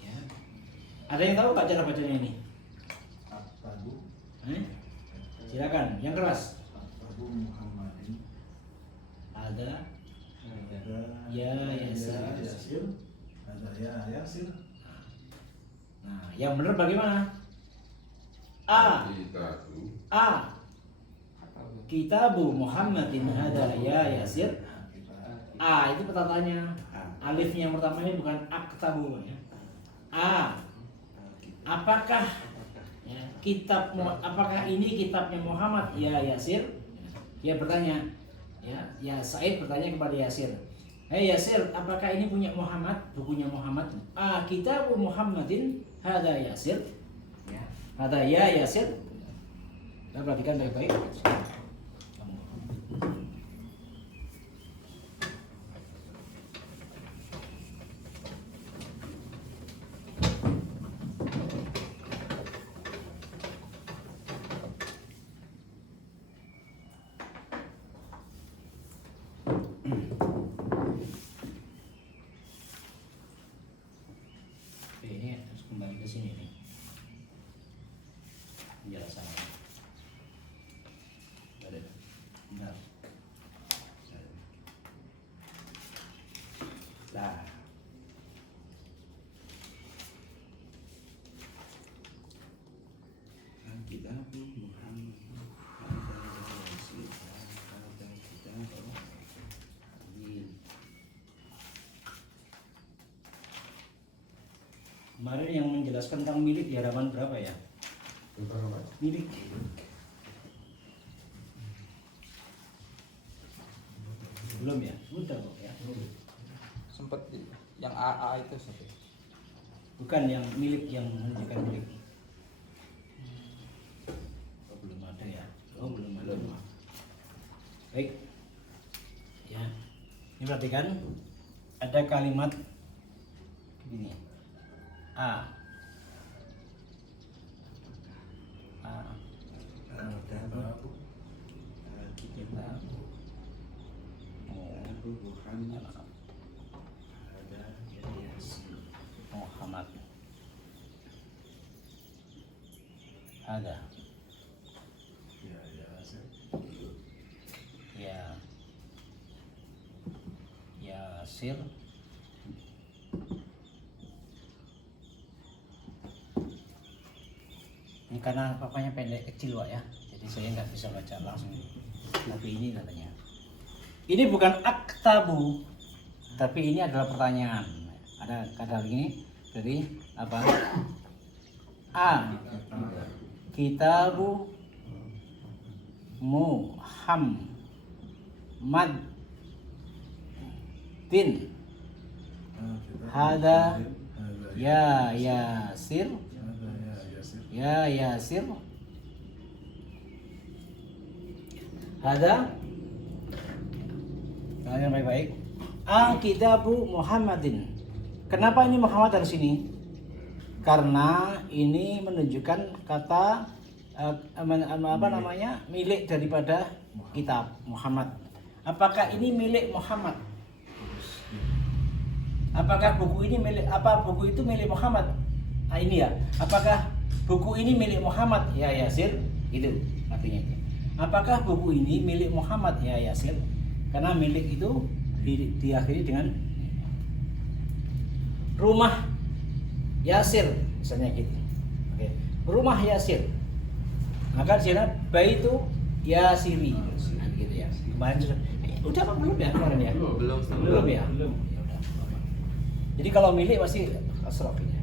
ya. Ada yang tahu Pak cara bacanya ini? Silakan, yang keras. Ada ya Yasir. Nah, yang benar bagaimana? A. Kitabu Muhammadin hada ya Yasir. A itu pertanyaannya. Alifnya yang pertama ini bukan aktabu ya. A. Apakah ya, apakah ini kitabnya Muhammad ya Yasir? Dia bertanya. Ya Said bertanya kepada Yasir. Hei Yasir, apakah ini punya Muhammad? Bukunya Muhammad? A. Kitabu Muhammadin hada Yasir. Ada ya Yasir. Kita perhatikan baik-baik. Ini harus kembali ke sini nih. Penjelasan. Benar. Nah. Kitabu Muhammad Kemarin yang menjelaskan tentang milik di halaman berapa ya? Milik. Belum ya? Udah kok ya. Sempet yang AA itu sih. Bukan yang milik, yang menunjukkan milik. Oh, belum ada ya? Oh, belum ada. Baik. Ya. Ini perhatikan. Ada kalimat ini. A. Muhammad. Ada. Ya, Yasir. Ya. Yasir. Ini karena papanya pendek kecil Wak ya, jadi saya nggak bisa baca langsung. Tapi ini katanya. Ini bukan aktabu, tapi ini adalah pertanyaan. Ada kata ini dari apa? A. Kitabu Muhammadin. Hada ya Yasir. Ya Yasir. Hada. Kalian baik-baik. Kitabu Muhammadin. Kenapa ini Muhammad dari sini? Karena ini menunjukkan kata apa namanya milik daripada kitab Muhammad. Apakah ini milik Muhammad? Apakah buku ini milik buku itu milik Muhammad? Nah, ini ya. Apakah buku ini milik Muhammad ya Yasir? Itu artinya. Apakah buku ini milik Muhammad ya Yasir? Karena milik itu diakhiri dengan rumah Yasir misalnya gitu. Oke. Rumah Yasir. Maka di sana baitu Yasiri. Nah, gitu ya. Kemarin udah apa belum ya kemarin ya? Belum ya? Belum. Ya udah. Jadi kalau milik pasti asrafinya.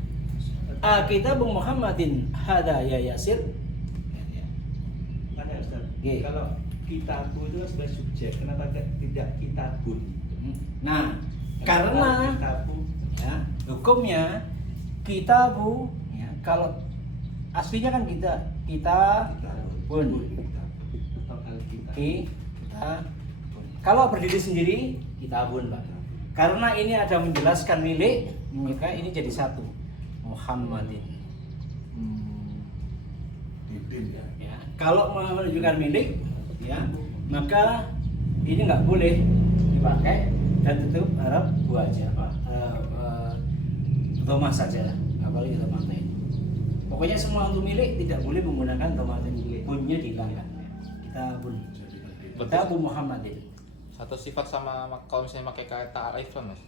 Kitabu Muhammadin hada ya Yasir. Tanya Ustaz, Oke. kalau kitabu itu sebagai subjek, kenapa tidak kitabun? Nah, karena kitabu ya, hukumnya kitabu ya, kalau aslinya kan kita pun atau alkitab. kita kalau berdiri sendiri kitabun Pak. Karena ini ada menjelaskan milik, maka ini jadi satu Muhammadin. Didin ya. Ya, kalau menunjukkan milik, ya maka ini nggak boleh dipakai dan tutup Arab gua aja Pak. Dhamma saja lah, nggak boleh kita pakai. Pokoknya semua untuk milik tidak boleh menggunakan dhamma milik. Bunnya dihilangkan. Kitabun. Kitabu Muhammadin. Satu sifat sama kalau misalnya pakai kata alif lam Mas.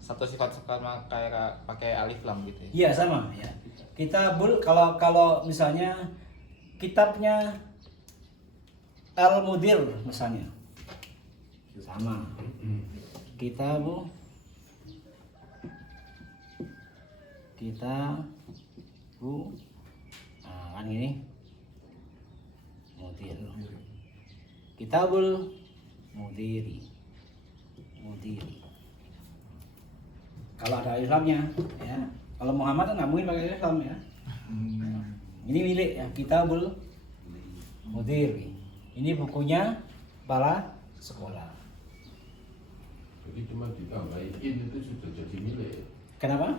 Satu sifat sama kayak pakai alif lam gitu ya. Iya sama ya. Kitabul kalau misalnya kitabnya Al-Mudir misalnya. Sama. Kitabu kan ini Mudir. Kitabul Mudiri. Kalau ada Islamnya ya. Kalau Muhammad kan nggak mungkin pakai Islam ya. Ini milik ya, Kitabul Mudiri. Ini bukunya kepala sekolah. Jadi cuma ditambahin in itu sudah jadi milik. Kenapa?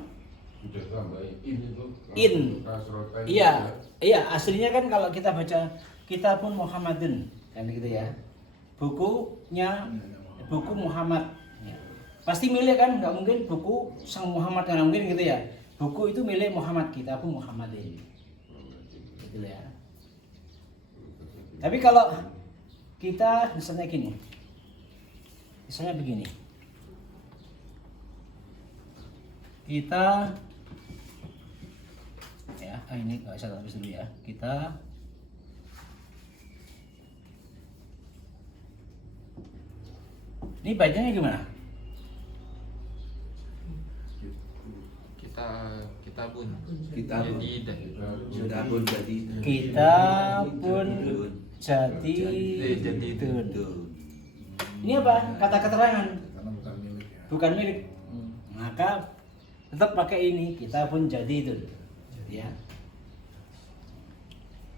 Sudah tambahin in itu. In. Kasrotan Iya, iya aslinya kan kalau kita baca Kitabun Muhammadun kan gitu ya. Buku Muhammad. Ya. Pasti milik kan, nggak mungkin buku sang Muhammad kan mungkin gitu ya. Buku itu milik Muhammad, Kitabun Muhammadin. Gitu ya. Tapi kalau kita misalnya gini. Misalnya begini. Kita ya, ini nggak usah habis dulu ya. Kita ini bacanya gimana? Kitabun. Kitabun. Jadi Sudah pun jadi. Kita pun jadi Betul. Ini apa? Kata keterangan, Karena bukan milik ya. bukan milik. Maka tetap pakai ini. Kita pun jadi itu. Ya.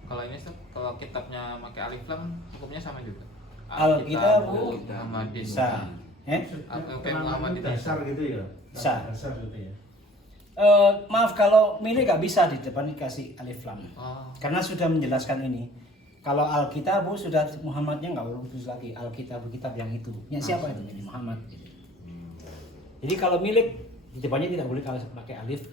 kalau ini Ustaz, kalau kitabnya pakai alif lam hukumnya sama juga. Alkitabu Muhammadin. bisa. Kayak Muhammadin. dasar gitu ya. Bisa. Dasar gitu ya. Maaf kalau milik nggak bisa di depan dikasih alif lam. Oh. Karena sudah menjelaskan ini. Kalau Alkitabu sudah Muhammadnya nggak perlu tulis lagi. Alkitabu kitab yang itu. Ya siapa itu? Jadi Muhammad. Gitu. Jadi kalau milik di depannya tidak boleh kalau pakai alif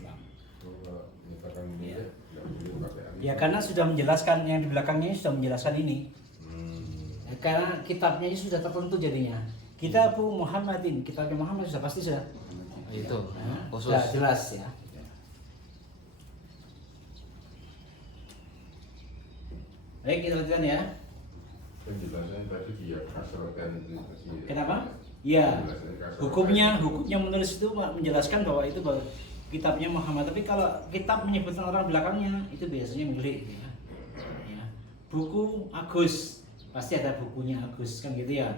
lam. Kalau misalkan milik, nggak boleh pakai alif. Ya karena sudah menjelaskan yang di belakangnya ini sudah menjelaskan ini. Ya, karena kitabnya ini sudah tertentu jadinya. Kitabu Muhammadin, kitabnya Muhammad sudah pasti sudah. Itu khusus. Sudah jelas ya. Baik, kita lanjutkan ya. Penjelasan tadi dia kasrokan itu. Kenapa? Ya, Penjelasannya kasrokan. hukumnya menulis itu menjelaskan bahwa itu kitabnya Muhammad. Tapi kalau kitab menyebutkan orang belakangnya itu biasanya milik. Ya. Ya. Buku Agus pasti ada bukunya Agus kan gitu ya.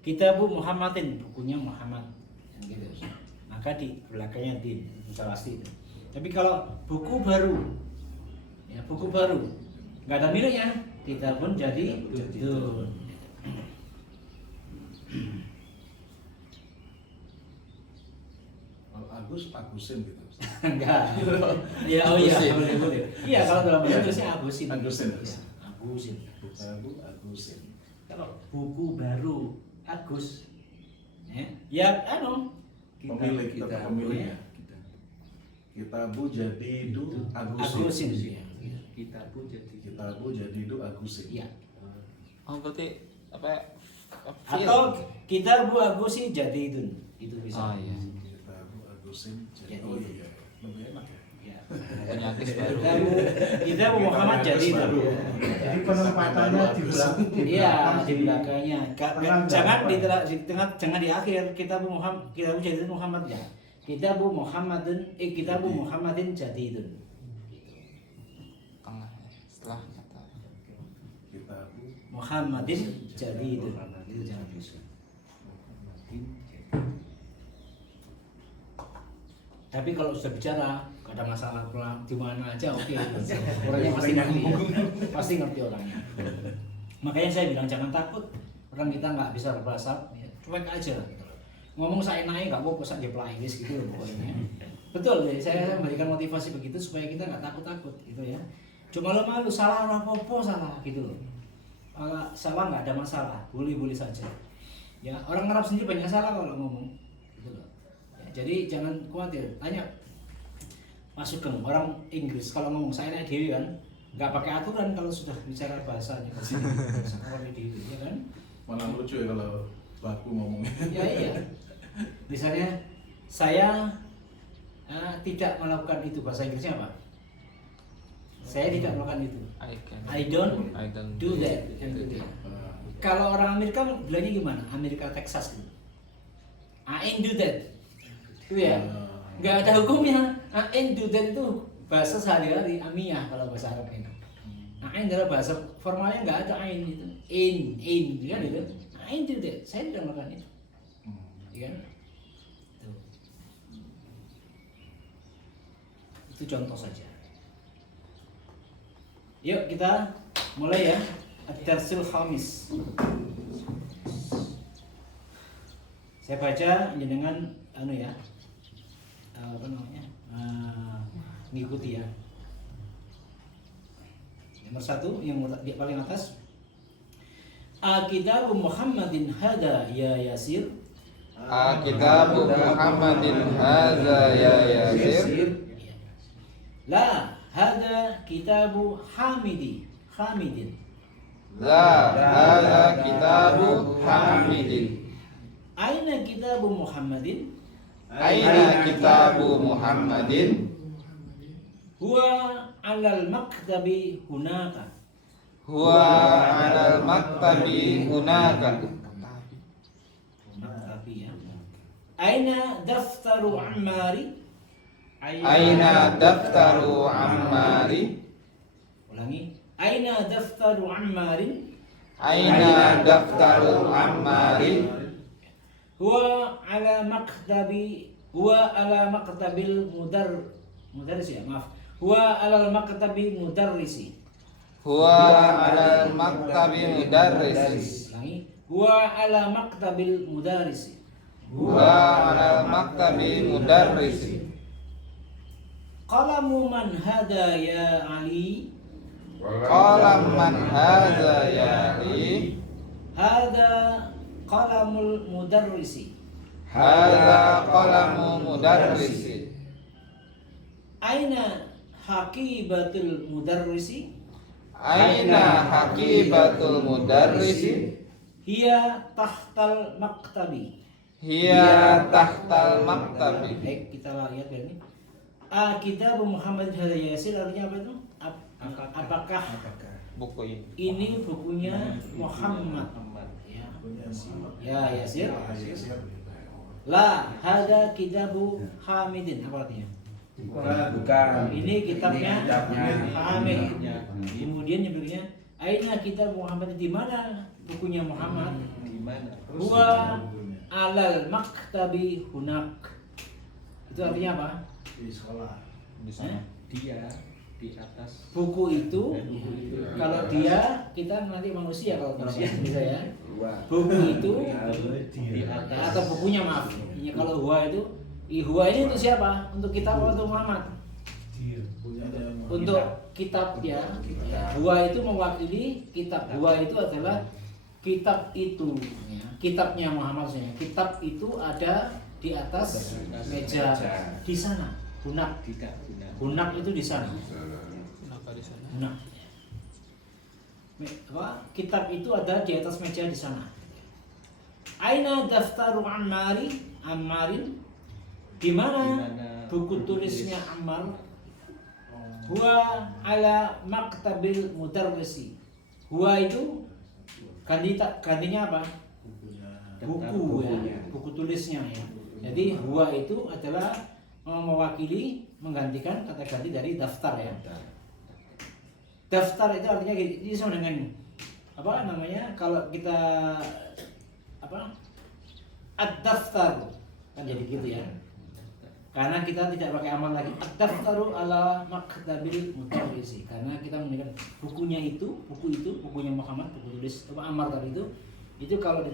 Kitabu Muhammadin bukunya Muhammad kan gitu. Maka di belakangnya din sudah pasti itu. Tapi kalau buku baru, ya buku baru nggak ada miliknya, kita pun jadi dun. Kalau Agusin gitu. Enggak. Ya, oh iya, boleh. Iya, kalau dalam bahasa Inggrisnya Agusin. Agusin. Ya, Agusin. Kitabu Agusin. Kalau buku baru Agus, ya Pemilik kita pemiliknya. Kitabu Jadidu Agusin. Agusin. Ya. Kitabu jadi Kitabu Jadidu Agusin. Iya. Oh berarti apa? Fi'il. Atau kita Bu Agusin jadi itu bisa. Oh iya. Kitabu Agusin. Jadi. Oh iya. Lebih enak ya. Ya. Penyakit baru. Kita Bu Muhammad jadi baru. Jadi penempatannya di belakang. Iya, di belakangnya. Jangan di tengah, jangan di akhir. Kita Bu Muhammad, kita Bu jadi Muhammad ya. Kita Bu Muhammadin, kita Bu Muhammadin jadi itu. Tengah setelah kata. Kitabu Muhammadin jadi itu. Itu jangan bisa. Tapi kalau sudah bicara, gak ada masalah pulang di mana aja, oke. Orangnya pasti ngerti, ya. Pasti ngerti orangnya. Makanya saya bilang jangan takut, orang kita nggak bisa berbahasa, ya, cuek aja lah. Gitu. Ngomong saya naik nggak mau pesan jeplak Inggris gitu loh pokoknya. Betul, ya, saya memberikan motivasi begitu supaya kita nggak takut-takut gitu ya. Cuma lo malu salah apa salah gitu loh. Kalau salah nggak ada masalah, boleh saja. Ya orang Arab sendiri banyak salah kalau ngomong, gitu loh. Ya, jadi jangan khawatir. Tanya Mas Sugeng, orang Inggris kalau ngomong saya naik dewi kan, nggak pakai aturan kalau sudah bicara bahasanya pasti pakai dewi, ya kan? mana lucu ya kalau baku ngomongnya. Ya iya. Misalnya saya tidak melakukan itu, bahasa Inggrisnya apa? Saya tidak melakukan itu. I don't do that. Kan gitu ya. Kalau orang Amerika bilangnya gimana? Amerika Texas gitu. I ain't do that. Itu ya. Nggak ada hukumnya. I ain't do that itu bahasa sehari-hari, amiyah kalau bahasa Arab ini. I adalah bahasa formalnya nggak ada ain itu. In kan itu. I ain't do that. Saya tidak melakukan itu. Ya kan? Itu contoh saja. Yuk kita mulai ya. Ad-Darsul Khamis. Saya baca dengan ya. Apa namanya? Ngikuti ya. Nomor 1 yang paling atas. Kitabu Muhammadin hada ya Yasir. Kitabu Muhammadin hadza ya Yasir. La hada kitabu Hamidin. La hadza kitabu Hamidin. Aina kitabu Muhammadin? Aina kitabu Muhammadin? Huwa alal maktabi hunaka. Huwa alal maktabi hunaka. Maktabi ya. Aina daftaru Ammari? Aina daftaru Ammari? Ulangi. Aina daftaru Ammarin? Aina daftaru Ammari? Huwa ala maktabil mudarris ya, maaf. Huwa alal maktabi mudarrisi. Huwa alal maktabi mudarrisi. Ulangi. Huwa ala maktabil mudarrisi. Huwa alal maktabi mudarrisi. Qalamu man hada ya Ali? Qalam man hadza ya Ali? Hada qalamul mudarrisi. Hadza qalamu mudarrisi. Aina haqibatul mudarrisi? Aina haqibatul mudarrisi? Hiya tahtal maktabi. Hiya tahtal maktabi. Baik, kita lihat ya ini. Kitab Muhammad Hadza Yasir artinya apa itu? Apakah Buku ini. ini bukunya Muhammad? Ya. Punya si Ya, Yasir. Yasir. La hada kitabu Hamidin, apa artinya? Bukan. Ini kitabnya Hamid. Ya. Kemudian yang berikutnya, aina kitab Muhammad, di mana bukunya Muhammad? Di mana? Huwa alal maktabi hunak. Itu artinya apa? Di sekolah. Di sana. Dia di atas. Buku itu, Buku itu. kalau dia, kita nanti manusia kalau manusia bisa ya. Buku itu Di atas. atau bukunya, maaf. Ya, kalau huwa itu, huwa ini untuk siapa? Untuk kitab atau untuk Muhammad? Punya ada yang Untuk kitab ya. Huwa itu mewakili kitab. Huwa itu adalah kitab itu. Ya. Kitabnya Muhammad maksudnya. Kitab itu ada di atas meja di sana. Hunak. Tidak guna. Hunak itu di sana. Kenapa di sana? Hunak. Kitab itu ada di atas meja di sana. Aina daftaru Ammarin? Di mana buku tulisnya Ammar? Huwa ala maktabil mudarrisi. Huwa itu gantinya apa? Buku ya, buku tulisnya ya. Jadi huwa itu adalah mewakili, menggantikan kata ganti dari daftar ya. Daftar itu artinya ini sama dengan apa namanya? Kalau kita apa? Ad-daftar kan jadi gitu ya. Karena kita tidak pakai amal lagi. Ad-daftaru ala maktabil mudarrisi. Karena kita menggunakan bukunya itu, bukunya Muhammad, buku tulis Ammar tadi itu kalau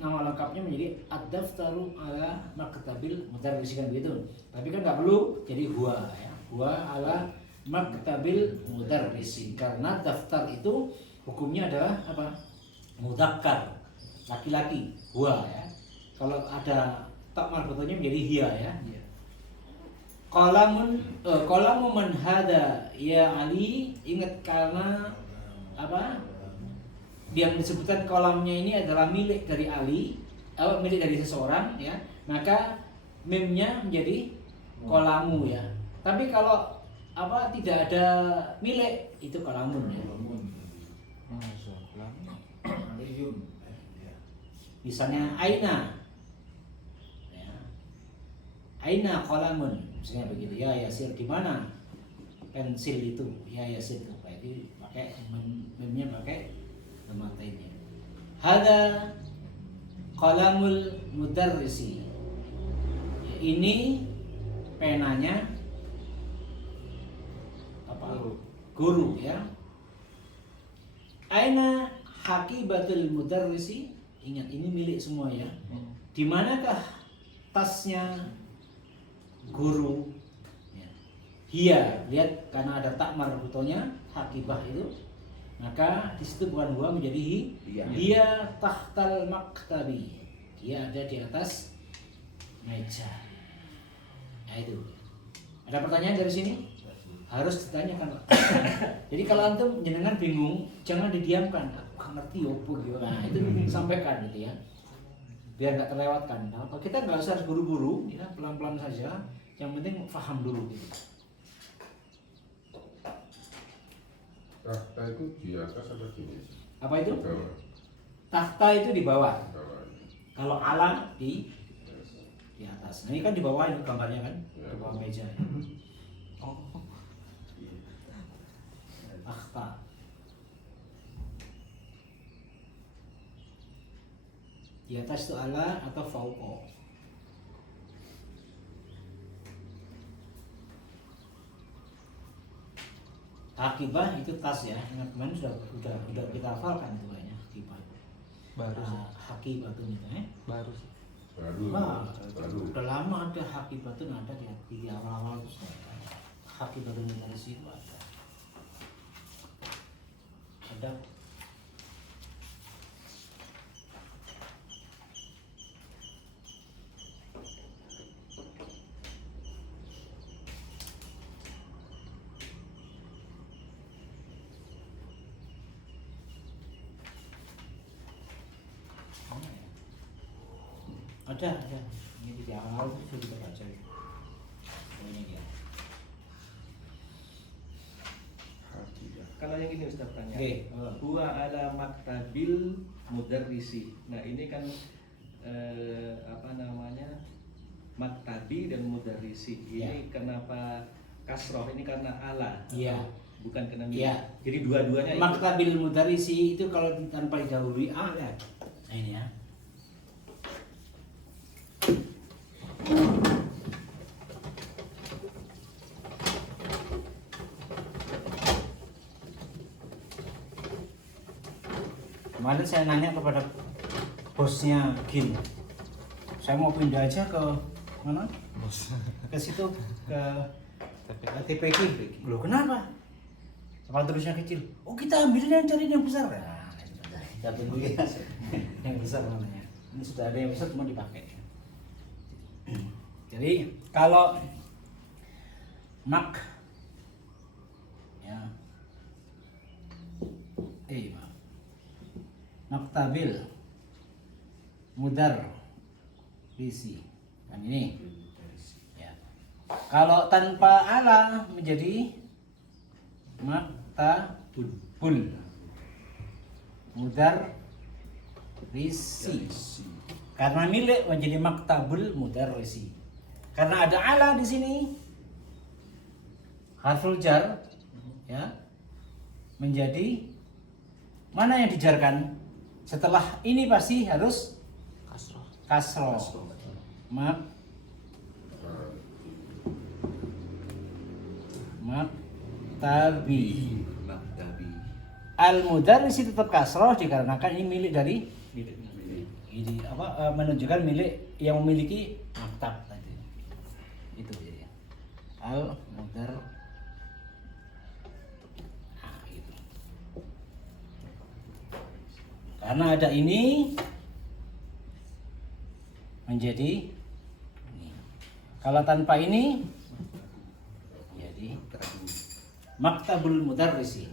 nama lengkapnya menjadi ad-daftaru ala maktabil mudarrisi kan begitu. Tapi kan nggak perlu jadi huwa ya. Huwa ala maktabil mudarrisi. Karena daftar itu hukumnya adalah apa? Mudzakkar, laki-laki, huwa ya. Kalau ada tak marbutonya menjadi hiya ya. Qalamu man hada ya Ali, ingat karena apa? Yang disebutkan kolamnya ini adalah milik dari Ali, milik dari seseorang ya. Maka mimnya menjadi kolamu ya. Tapi kalau apa tidak ada milik itu kolamun ya. Misalnya aina. Ya. Aina kolamun. Misalnya begitu ya Yasir, di mana pensil itu ya Yasir, berarti pakai memnya pakai matanya. Hada qalamul mudarrisi. Ya, ini penanya apa? Guru ya. Aina haqibatul mudarrisi. Ingat ini milik semua ya. Di manakah tasnya guru? Ya. Hiya, lihat karena ada tak marbutonya haqibah itu. Maka di situ bukan huwa menjadi hiya tahtal maktabi. Dia ada di atas meja. Nah itu. Ada pertanyaan dari sini? Harus ditanyakan. Jadi kalau antum jenengan bingung, jangan didiamkan. Aku ngerti opo gitu. Nah, itu sampaikan gitu ya. Biar nggak terlewatkan. Nah, kita nggak usah buru-buru, ya, pelan-pelan saja. Yang penting paham dulu gitu. Tahta itu di atas atau di Apa itu? bawah? Tahta itu di bawah. Bawah. Kalau alam di atas. Nah, ini kan di bawah ini gambarnya kan, Ya. di bawah meja. Oh. Akhta. Di atas itu ala atau fauqa. Akibah itu tas ya. Ingat kemarin sudah kita hafalkan itu kayaknya di Baru sih. hakibatun itu Baru sih. Baru. Nah, Baru. udah lama ada hakibatun, ada di awal-awal itu sudah ada. Hakibatun dari situ ada. Ada. Ada. Ini di awal itu sudah kita baca. Oh, ini dia. Kalau yang ini Ustaz tanya. Oke. Huwa ala maktabil mudarrisi. Nah, ini kan maktabi dan mudarrisi. Ini kenapa kasroh? Ini karena ala. Iya. Bukan karena Iya. Jadi dua-duanya itu. Maktabil mudarrisi itu kalau tanpa didahului a ya. Nah, ini ya. Kemarin saya nanya kepada bosnya Gin, saya mau pindah aja ke mana? Ke situ, ke TPQ. Loh kenapa? Kapal terusnya kecil. Oh kita ambil yang cari yang besar. Nah, kita tunggu ya. Yang besar namanya. Ini sudah ada yang besar cuma dipakai. Jadi kalau mak ya maktabil mudar risi kan ini ya. Kalau tanpa ala menjadi maktabul mudar risi, karena milik menjadi maktabul mudar risi. Karena ada ala di sini, harful jar ya, menjadi mana yang dijarkan? Setelah ini pasti harus kasroh. Maktabi. Al-mudarris tetap kasroh dikarenakan ini milik dari ini menunjukkan milik yang memiliki maktab tadi. Itu dia. Al-mudar. Karena ada ini menjadi ini. Kalau tanpa ini jadi maktabul mudarrisi.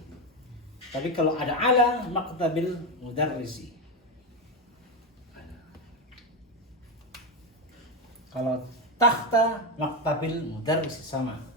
Tapi kalau ada ala maktabil mudarrisi. Kalau tahta maktabil mudarrisi sama.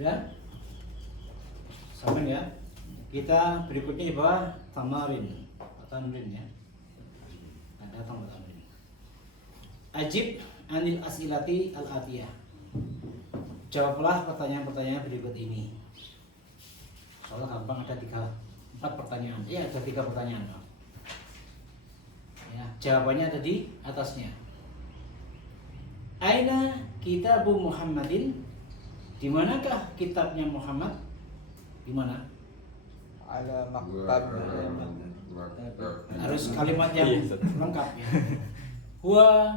Ya, sama ya. Kita berikutnya di bawah tamarin ya. Ada tamarin. Ajib anil asilati al-atiyah. Jawablah pertanyaan-pertanyaan berikut ini. Soalnya gampang, ada 4 pertanyaan. Ya, ada 3 pertanyaan. Ya, jawabannya ada di atasnya. Aina kitabu Muhammadin? Di manakah kitabnya Muhammad? Di mana? Ala maktab. Harus kalimat yang lengkap ya. Huwa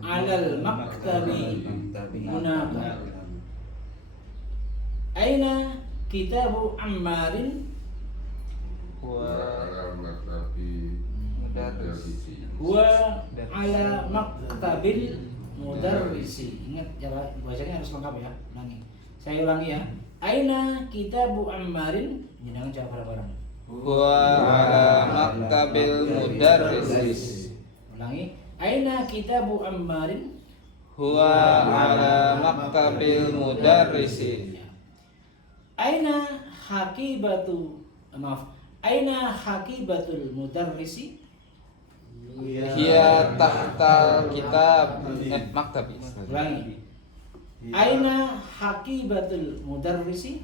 alal maktabi munaka. Aina kitabu Ammarin? Alamat Nabi Mudarrisi. Huwa ala maktabil mudarrisi. Ingat cara bacanya harus lengkap ya. Ulangi. Saya ulangi ya. Aina kitabu Ammarin? Jangan jawab bareng-bareng. Huwa ala maktabil mudarris. Ulangi. Aina kitabu Ammarin? Huwa ala maktabil mudarrisi. Aina hakibatu, maaf. Aina hakibatul mudarrisi? Hiya tahta kitab maktabi. Ulangi. Aina hakibatul mudarrisi?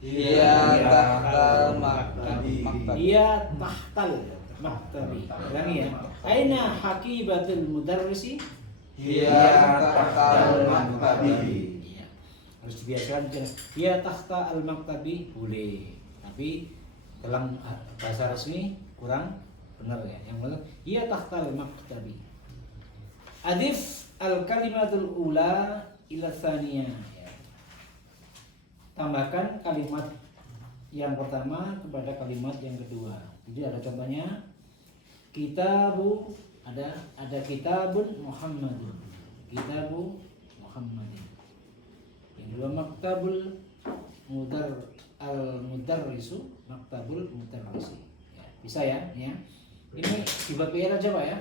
Hiya tahta maktabi. Ia tahtal maktabi. Ulangi ya. Aina hakibatul mudarrisi? Hiya tahta maktabi. Iya. Harus dibiasakan bicara ia tahta al maktabi boleh, tapi dalam bahasa resmi kurang benar ya. Yang benar ia tahta al maktabi. Adif al kalimatul ula ila tsaniyah. Ya. Tambahkan kalimat yang pertama kepada kalimat yang kedua. Jadi ada contohnya kitabu, ada kitabun Muhammadin. Kitabu Muhammadin. Yang kedua maktabul mudarrisu, maktabul mudarrisi. Ya, bisa ya, ya. Ini dibuat PR aja Pak ya.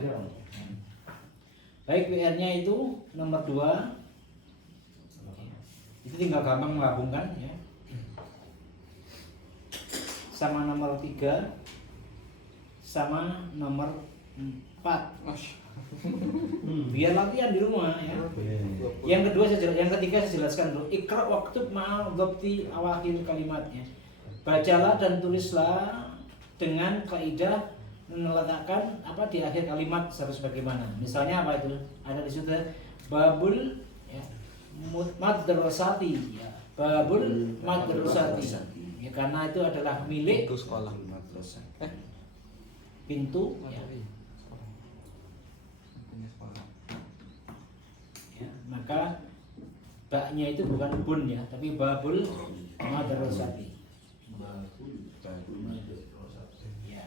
Baik, PR-nya itu nomor 2. Itu tinggal gampang menggabungkan ya. Sama nomor 3 sama nomor 4. Biar latihan di rumah ya. Yang ketiga saya jelaskan dulu. Iqra waktub ma'al dhabti awakhir kalimatnya. Bacalah dan tulislah dengan kaidah meletakkan apa di akhir kalimat harus bagaimana. Misalnya apa itu? Ada di situ babul ya, madrasati ya. Babul madrasati. Ya, karena itu adalah milik Itu sekolah. pintu ya. Ya, maka baknya itu bukan bun ya, tapi babul madrasati. Ya.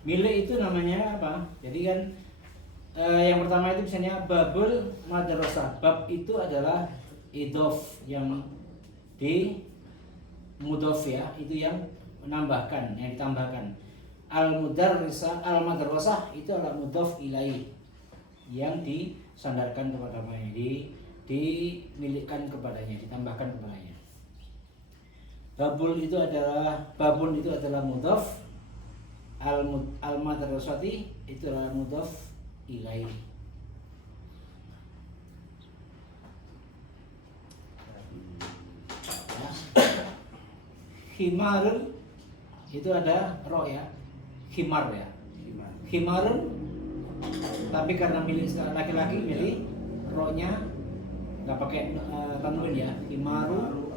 Milik itu namanya apa? Jadi kan yang pertama itu misalnya babul madrasah. Bab itu adalah idof yang di mudof ya, itu yang menambahkan, yang ditambahkan. Al mudarrisah, al madrasah itu adalah mudof ilaih yang disandarkan kepadanya, dimilikkan kepadanya, ditambahkan kepadanya. Babul itu adalah babun itu adalah mudof. Al madrasati itu adalah mudhaf ilaih. Himarun itu ada ro ya, himar ya. Himarun, tapi karena milik laki-laki milik ro-nya nggak pakai tanwin ya. Himarun,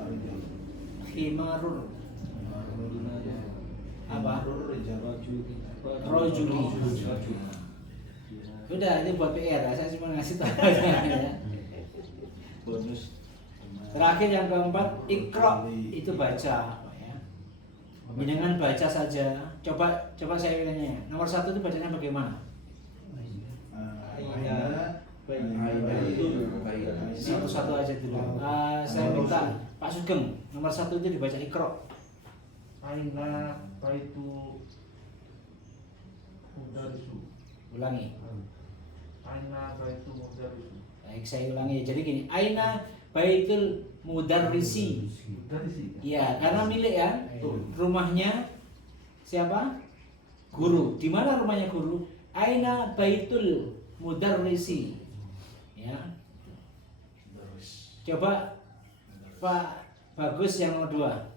himarun. Apa? Rojuli. Udah, ini buat PR ya. Saya cuma ngasih tahu aja ya. Bonus. Terakhir yang keempat, ikra itu baca ya. Dengan baca saja. Coba saya tanya. Nomor 1 itu bacanya bagaimana? Satu-satu aja dulu. Saya minta Pak Sugeng, nomor 1 itu dibaca ikra. Aina baitu mudarisu. Ulangi. Aina baitu mudarisu. Baik, saya ulangi. Jadi gini, aina baitul mudarrisi. Mudarisi. Ya, karena milik ya. Rumahnya siapa? Guru. Di mana rumahnya guru? Aina baitul mudarrisi. Ya. Coba Pak Bagus yang nomor 2.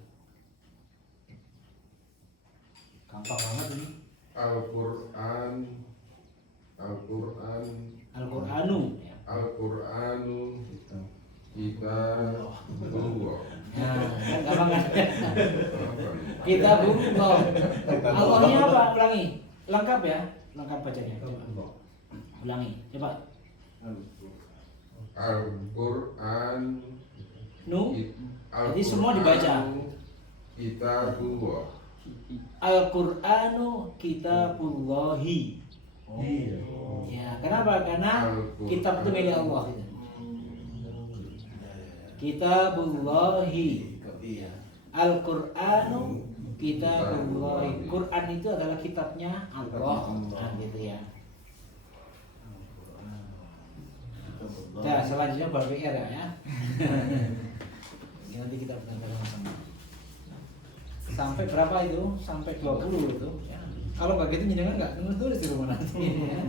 Gampang banget ini. Al-Quran Al-Qur'anu ya. Al-Quranu kitabullah. Nah, kan gampang kan? Apa nih? Kitabullah. Allahnya apa? Ulangi. Lengkap ya? Lengkap bacanya. Ulangi. Coba. Al-Quran Jadi semua dibaca. Kitabullah. Al-Qur'anu kitabullahi. Ya, kenapa? Karena kitab itu milik Allah. Gitu. Kitabullahi. Al-Qur'anu kitabullahi. Quran itu adalah kitabnya Allah. Nah, gitu ya. Nah, selanjutnya baru PR ya. Ini nanti kita benar-benar sama. Sampai berapa itu? Sampai 20 itu. Ya. Kalau nggak gitu jenengan nggak nulis di rumah nanti. Ya.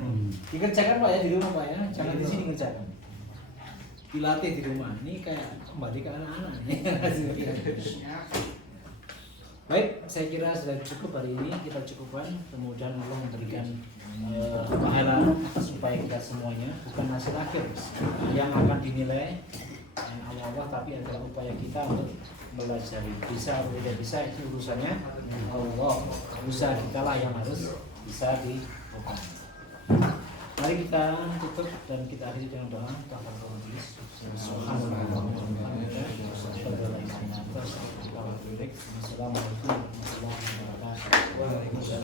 Dikerjakan Pak ya di rumah Pak ya. Jangan di sini kerjakan. Dilatih di rumah. Ini kayak kembali ke anak-anak. Baik, saya kira sudah cukup hari ini. Kita cukupkan. Kemudian Allah memberikan pahala supaya kita semuanya bukan hasil akhir yang akan dinilai yang Allah, tapi adalah upaya kita untuk belajar. Bisa atau tidak bisa itu urusannya Allah. Usaha kita lah yang harus bisa dilakukan. Mari kita tutup dan kita akhiri dengan doa. Assalamualaikum warahmatullahi wabarakatuh.